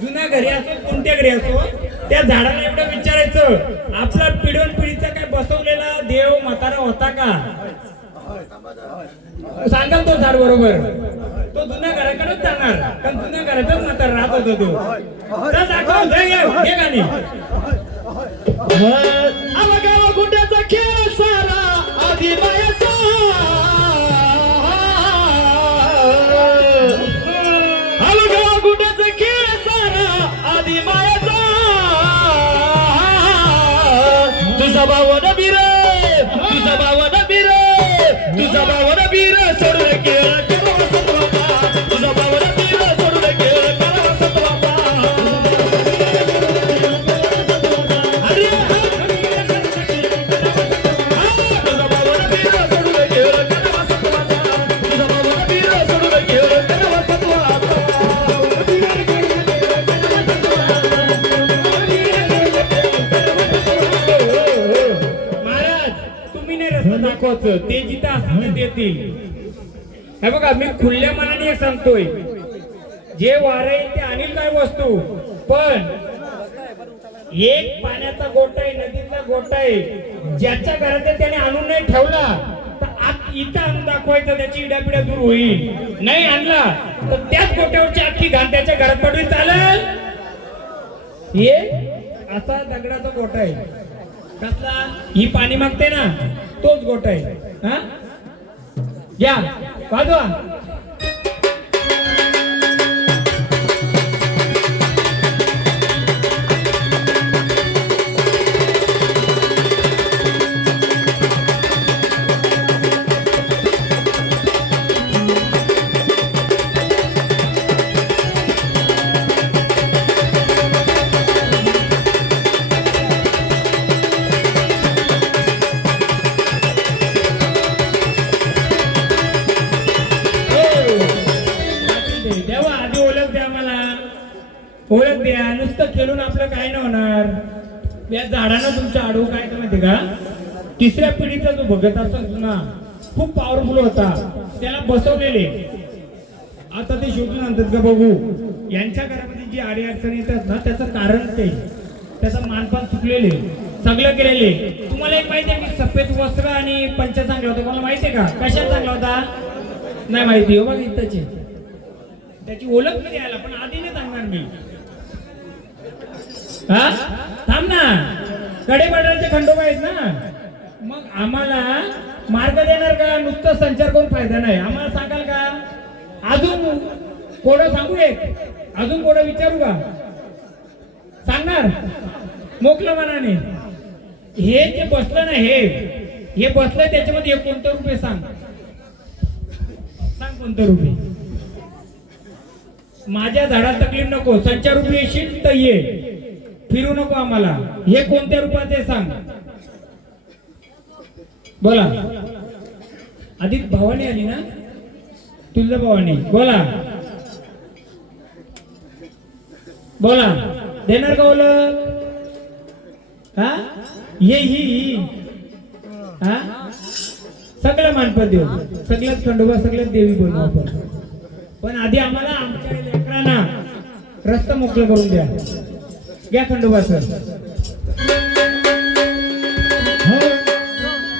जुना घरी असो कोणत्या घरी असो त्या झाडाला एवढं विचारायचं आपला पिढोन पिढीचा काय बसवलेला देव म्हातारा होता का? सांगाल तो झाड बरोबर. तो जुन्या घराकडेच जाणार कारण जुन्या घरातच म्हातारा राहत होता तो. दाखव हे गाणी. गावा गुंड्याचा खेळ सारा आधी मायाचा. गावा गुंड्याचा खेळ सारा आधी मायाचा. तुझा भाव नबीर, तुझा भाव नबीर, तुझा भाव नबीर सोडून खेळ तुझा भाव नबीर सोडून खेळ करा सत्वाचा. ते जिथं असतील देतील. हे बघा मी खुल्या मनाने सांगतोय. जे वारे ते आणील काय वस्तू पण एक पाण्याचा गोटा आहे, नदीतला गोटा आहे. ज्याच्या घरात त्याने आणून नाही ठेवला तर इथं आणून दाखवायचं. त्याची इडापिडा दूर होईल. नाही आणला तर त्याच गोट्यावरची अख्खी घाण त्याच्या घरात पडवी चालेल. हे असा दगडाचा गोटा आहे. कसला? ही पाणी मागते ना तोच गोटा आहे. हा या वाजवा. ओळख द्या. नुसतं खेळून आपलं काय नाही होणार. या झाडानं तुमच्या आडवं काय माहिती का? तिसऱ्या पिढीचा जो भगत असतो ना खूप पॉवरफुल होता. त्याला बसवलेले. आता ते शोधून आणतात का बघू. यांच्या घरामध्ये जी आडी अडचणी येतात ना त्याचं कारण ते त्याचं मानपान चुकलेले सगळं केलेले. तुम्हाला एक माहिती आहे मी सफेद वस्त्र आणि पंचा चांगला होता. मला माहिती आहे का? कशात चांगला होता? नाही माहिती हो. बघ इथंची त्याची ओळख नाही द्यायला पण आधी नाही सांगणार मी. हा थांब ना. कडेपठारचे खंडोबा आहेत ना. मग आम्हाला मार्ग देणार का? नुसतं संचार करून फायदा नाही. आम्हाला सांगाल का? अजून कोडं सांगू एक? अजून कोडं विचारू का? सांगणार मोकलं मनाने. हे जे बसलं ना हे बसलंय त्याच्यामध्ये कोणतं रुपये सांग. सांग कोणतं रुपये? माझ्या झाडात तकलीफ नको, संचारूपी येशील तर ये, फिरू नको आम्हाला. हे कोणत्या रूपात आहे सांग. बोला. आधी भावानी आली ना, तुझ्या भावानी. बोला बोला, देणार का ओळख? हा ये ही हा सगळं मानपत देऊ, सगळ्यात खंडोबा, सगळ्यात देवी बनवू आपण. पण आधी आम्हाला आमच्या लेकरांना रस्ता मोकळं करून द्या. घ्या खंडोबा सर.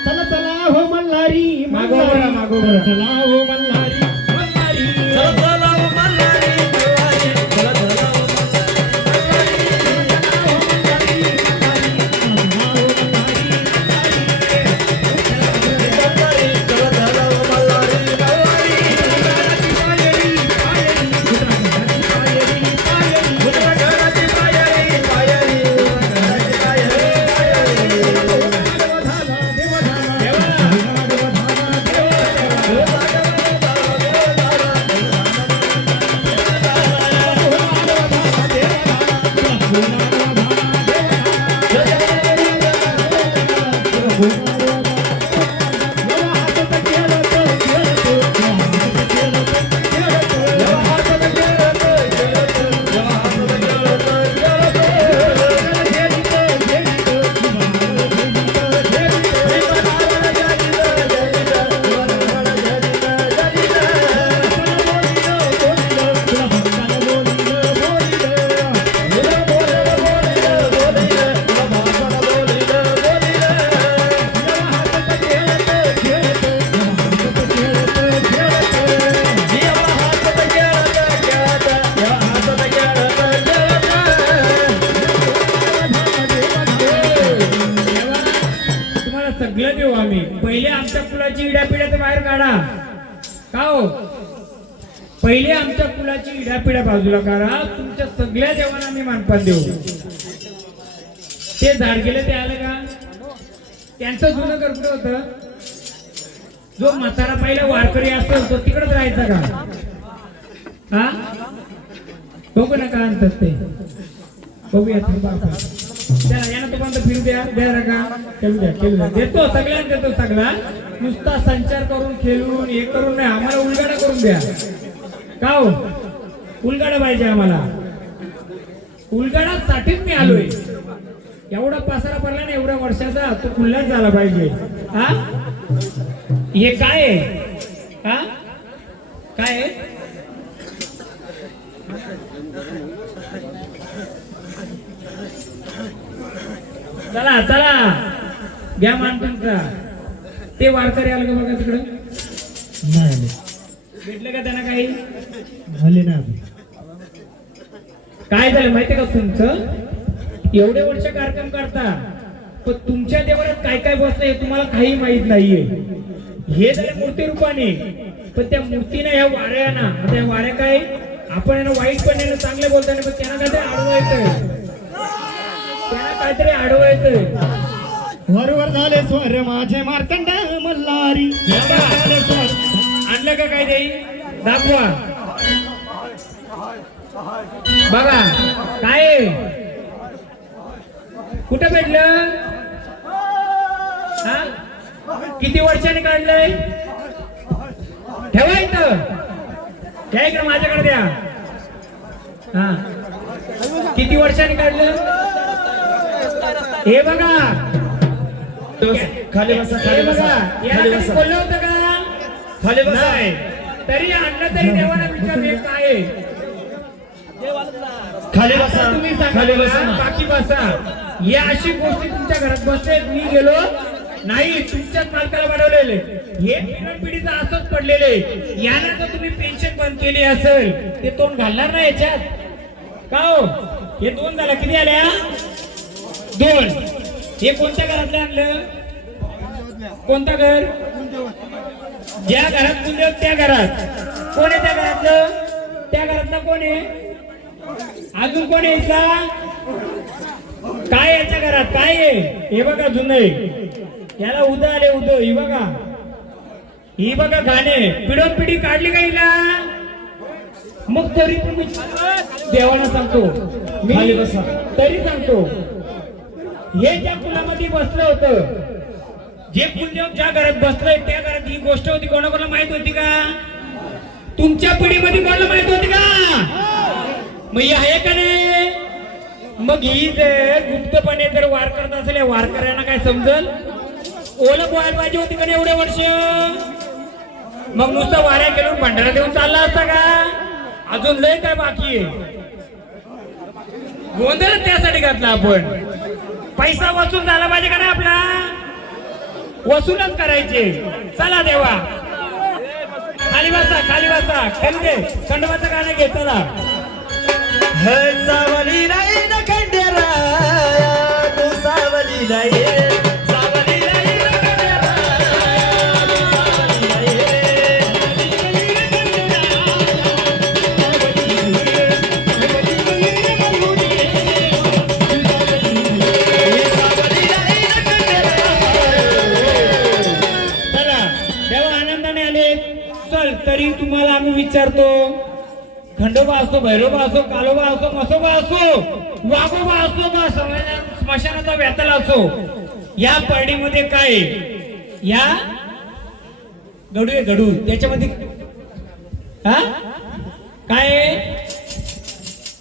चला चला हो मल्हारी, मागोबरा मागोबरा. चला हो मल्हारी, मल्हारी. चला चला ओ मल्हारी मल्हारी, चला चला ओ सगळं देऊ आम्ही. पहिले आमच्या कुलाची इडापिडा तर बाहेर काढा. का हो? पहिले आमच्या कुलाची इडापिडा बाजूला काढा. तुमच्या सगळ्या देवांना आम्ही मानपान देऊ. ते झाड गेले ते आलं का? त्यांचं जुनं घर कुठं होतं? जो म्हातारा पहिला वारकरी असतो तो तिकडच राहायचा का? हा बघू नका आणतात ते. बघूया थांबा आपण. यांना तुम्हाला फिरू द्या. द्या का? खेळू द्या, खेळू द्या. देतो सगळ्यांना देतो. सगळा नुसता संचार करून खेळून हे करून नाही, आम्हाला उलगाडा करून द्या. का हो? उलगाडा पाहिजे आम्हाला. उलगाडा साठीच मी आलोय. एवढा पासारा पडला ना एवढ्या वर्षाचा, तो खुल्लाच झाला पाहिजे. हा हे काय आहे? हा काय आहे? चला चला घ्या मान तुमचा. ते वारकरी आलं का बघा तिकडं? नाही भेटले का त्यांना काही? झाले ना. काय झालं माहितीये का तुमचं? एवढे वर्ष कार्यक्रम करता, पण तुमच्या देवळात काय काय बसतं हे तुम्हाला काही माहित नाहीये. हे झाले मूर्ती रूपाने, पण त्या मूर्तीने ह्या वाऱ्या ना, त्या वाऱ्या काय आपण यांना वाईट पण यांना चांगले बोलताना, पण त्यांना काहीतरी आडवं येतंय. त्यांना काहीतरी आडवं येतंय. वरवर झाले स्वर माझे मार्तंड मल्हारी. आणलं का काय देई? दाखवा बघा काय आहे? कुठं भेटलं? हा किती वर्षांनी काढलंय? ठेवा इथं. द्या इकडे माझ्याकडे द्या. हा किती वर्षांनी काढलं? हे बघा खाली बसा, हे खाली बघा. बसा, याला खाली कधी बसा, बोललं होतं का? खाली बसा. नाही. तरी आणलं तरी देवाला विचारले काय आहे? खाली बसा, तुम्ही खाली बसा. सांगा बाकी बसा. या अशी गोष्टी तुमच्या घरात बसते. मी गेलो नाही, तुमच्याच मालकाला बनवलेले हे पिढीचं असंच पडलेले. याला जर तुम्ही पेन्शन बंद केली असेल ते तोंड घालणार ना याच्यात. का हो? हे दोन झाला. किती आल्या? दोन. हे कोणत्या घरातले आणलं? कोणतं घर? ज्या घरात मुलं त्या घरात कोण आहे? त्या घरातलं? त्या घरातलं कोण आहे? अजून कोण यायचा? काय याच्या घरात काय आहे? हे बघा जुनं आहे. याला उद आले उद. ही बघा, ही बघा गाणे पिढोन पिढी काढली का हिला? मग तरी पण मी देवाला सांगतो, खाली मी बसा. तरी सांगतो, हे ज्या कुलामध्ये बसलं होतं, जे कुलदेव ज्या घरात बसलंय त्या घरात ही गोष्ट होती, कोणाकोणाला माहित होती का? तुमच्या पिढीमध्ये कोणाला माहित होती का? मग ही आहे का नाही? मग ही जर गुप्तपणे जर वार करत असेल, या वारकऱ्यांना काय समजल? ओळख व्हायला पाहिजे होती का नाही एवढे वर्ष? मग नुसतं वाऱ्या केलं भंडारा देऊन चालला असता का? अजून लय काय बाकी आहे? गोंधळ त्यासाठी घातला आपण. पैसा वसूल झाला पाहिजे का नाही आपला? वसूलच करायचे. चला देवा, खाली बसा, खाली बसा. खंडोबाचं गाणं घे, चला. सावली नाही ना खंडेराया, तू सावली नाही, सावली नाही ना खंडेराया, तू सावली चला देवा, आनंदाने आले. चल, तरी तुम्हाला आम्ही विचारतो, खंडोबा असो, भैरोबा असो, कालोबा असो, मसोबा असो, वाघोबा असो का स्मशानाचा व्यातला असो, या परडीमध्ये काय आहे? या गडू आहे, गडू. त्याच्यामध्ये हा काय आहे?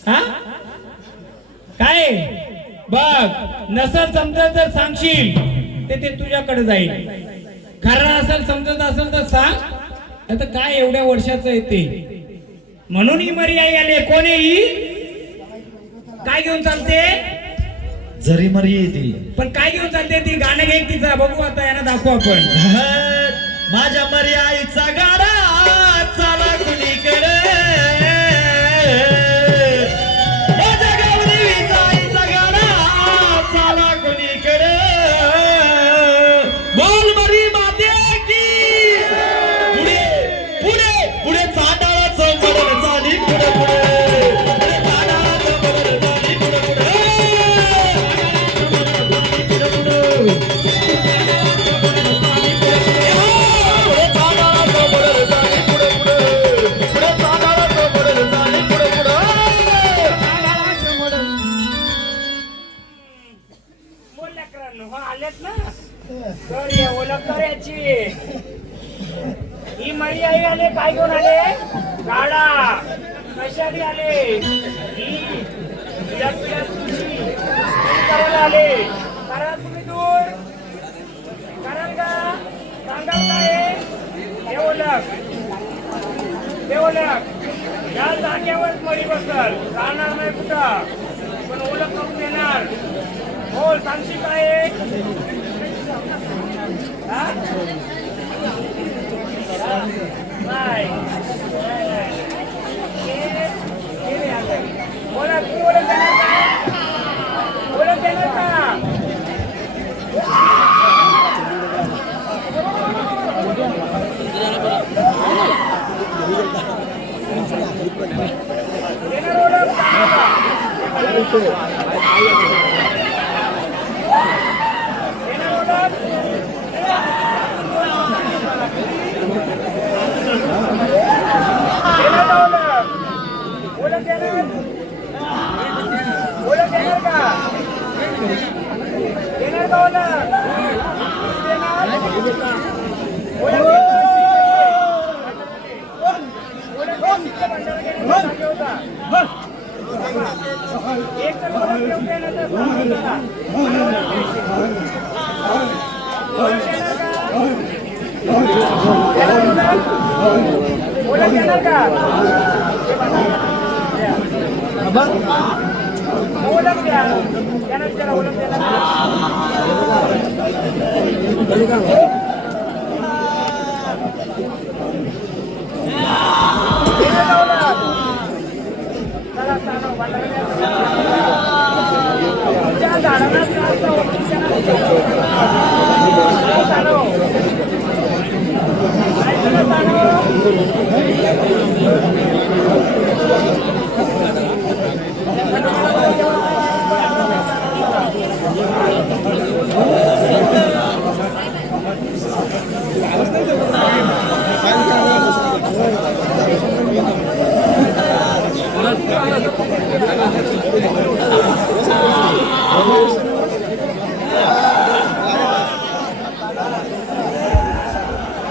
हा काय आहे? बघ, नसल समजत जर सांगशील ते तुझ्याकडे जाईल. खरं असेल, समजत असेल तर सांग. आता काय एवढ्या वर्षाचं आहे ते, म्हणून ही मरी आई आली. कोण आहे ही? काय घेऊन चालते? जरी मरी येते. पण काय घेऊन चालते ती? गाणं घे तिचा, बघू आता, यांना दाखवू आपण. माझ्या मरी आईचा गाडा चाला कुणीकडे, माझ्या गौरीचा आईचा गाडा चाला कुणीकडे, बोल मरी माते की पुढे पुढे पुढे चांडाळाचं मडण झाली, पुढे पुढे पुढे चांडाळाचं मडण झाली, पुढे पुढे ही मरी आई आले. काय घेऊन आले? गाडा. कशाने आले? करायला आले. करा तुम्ही दूर कराल का? सांगाल काय? देवलक या जागेवर मरी बसल, राहणार नाही कुठं, पण ओळख करून देणार. बोल, सांगशी काय? बोला, तुम्ही ओळख देणार का? ओळख देणार का? देणार ओळख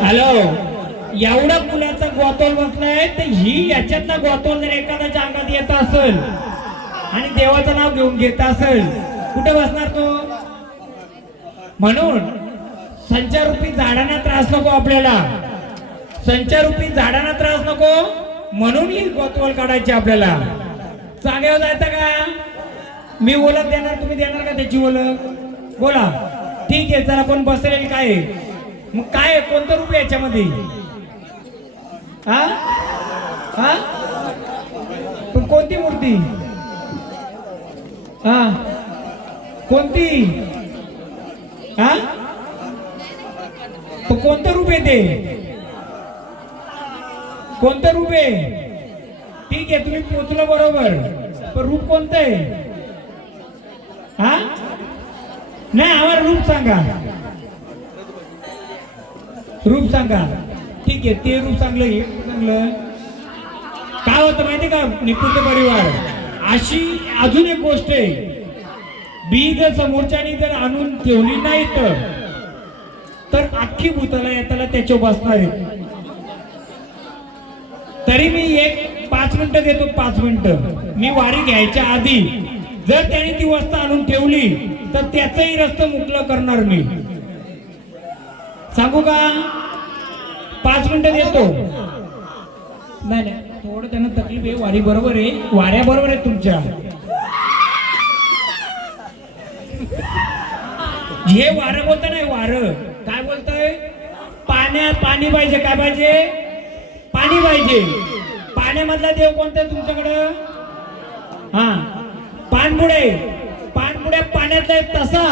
हॅलो, एवढा पुलाचा गोतोल बसलाय तर ही याच्यातला गोतोल जर एखाद्याच्या अंगात येत असेल आणि देवाचं नाव घेऊन घेत असेल, कुठे बसणार तो? म्हणून संचारूपी झाडांना त्रास नको आपल्याला, संचारूपी झाडांना त्रास नको, म्हणून ही गोतवल काढायची आपल्याला. जागेवर जायचं का? मी ओळख देणार, तुम्ही देणार का त्याची ओळख? बोला. ठीक आहे, चला पण बसलेली काय आहे? मग काय आहे? कोणतं रूप आहे याच्यामध्ये? हा हा पण कोणती मूर्ती? हा कोणती? हा तो कोणतं रूप आहे ते? कोणतं रूप आहे? ठीक आहे, तुम्ही पोचलो बरोबर, पण रूप कोणतं आहे? हा नाही, आम्हाला रूप सांगा, रूप सांगा. ठीक आहे, ते रूप चांगलं, हे रूप चांगलं. काय होतं माहितीये का निपुण परिवार? अशी अजून एक गोष्ट आहे, बी जर समोरच्यानी जर आणून ठेवली नाही तर अख्खी भूताला येताला त्याच्यावर बसणार आहे. तरी मी एक 5 मिनिटं देतो, 5 मिनिटं. मी वारी घ्यायच्या आधी जर त्याने ती वस्तू आणून ठेवली तर त्याचंही रस्तं मोकळं करणार मी. सांगू का? 5 मिनिटं देतो. नाही नाही, थोडं त्यांना तकलीफ आहे. वारी बरोबर आहे, वाऱ्या बरोबर आहे तुमच्या. हे वारं बोलत नाही, वारं काय बोलतोय? पाण्यात पाणी पाहिजे. काय पाहिजे? पाणी पाहिजे. पाण्यामधला देव कोणता आहे तुमच्याकडं? हा पाणबुडे. पाणबुड्या पाण्यातला आहे तसा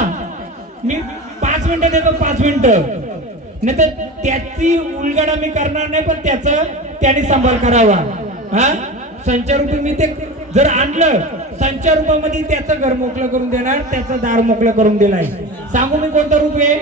मी 5 मिनिटं देतो, 5 मिनिटं. नाही तर त्याची उलगडा मी करणार नाही, पण त्याने सांभाळ करावा. हा संचारूपी मी ते जर आणलं, संचारूपामध्ये त्याचं घर मोकळं करून देणार, त्याचं दार मोकळं करून दिलाय. सांगू मी कोणतं रूप आहे?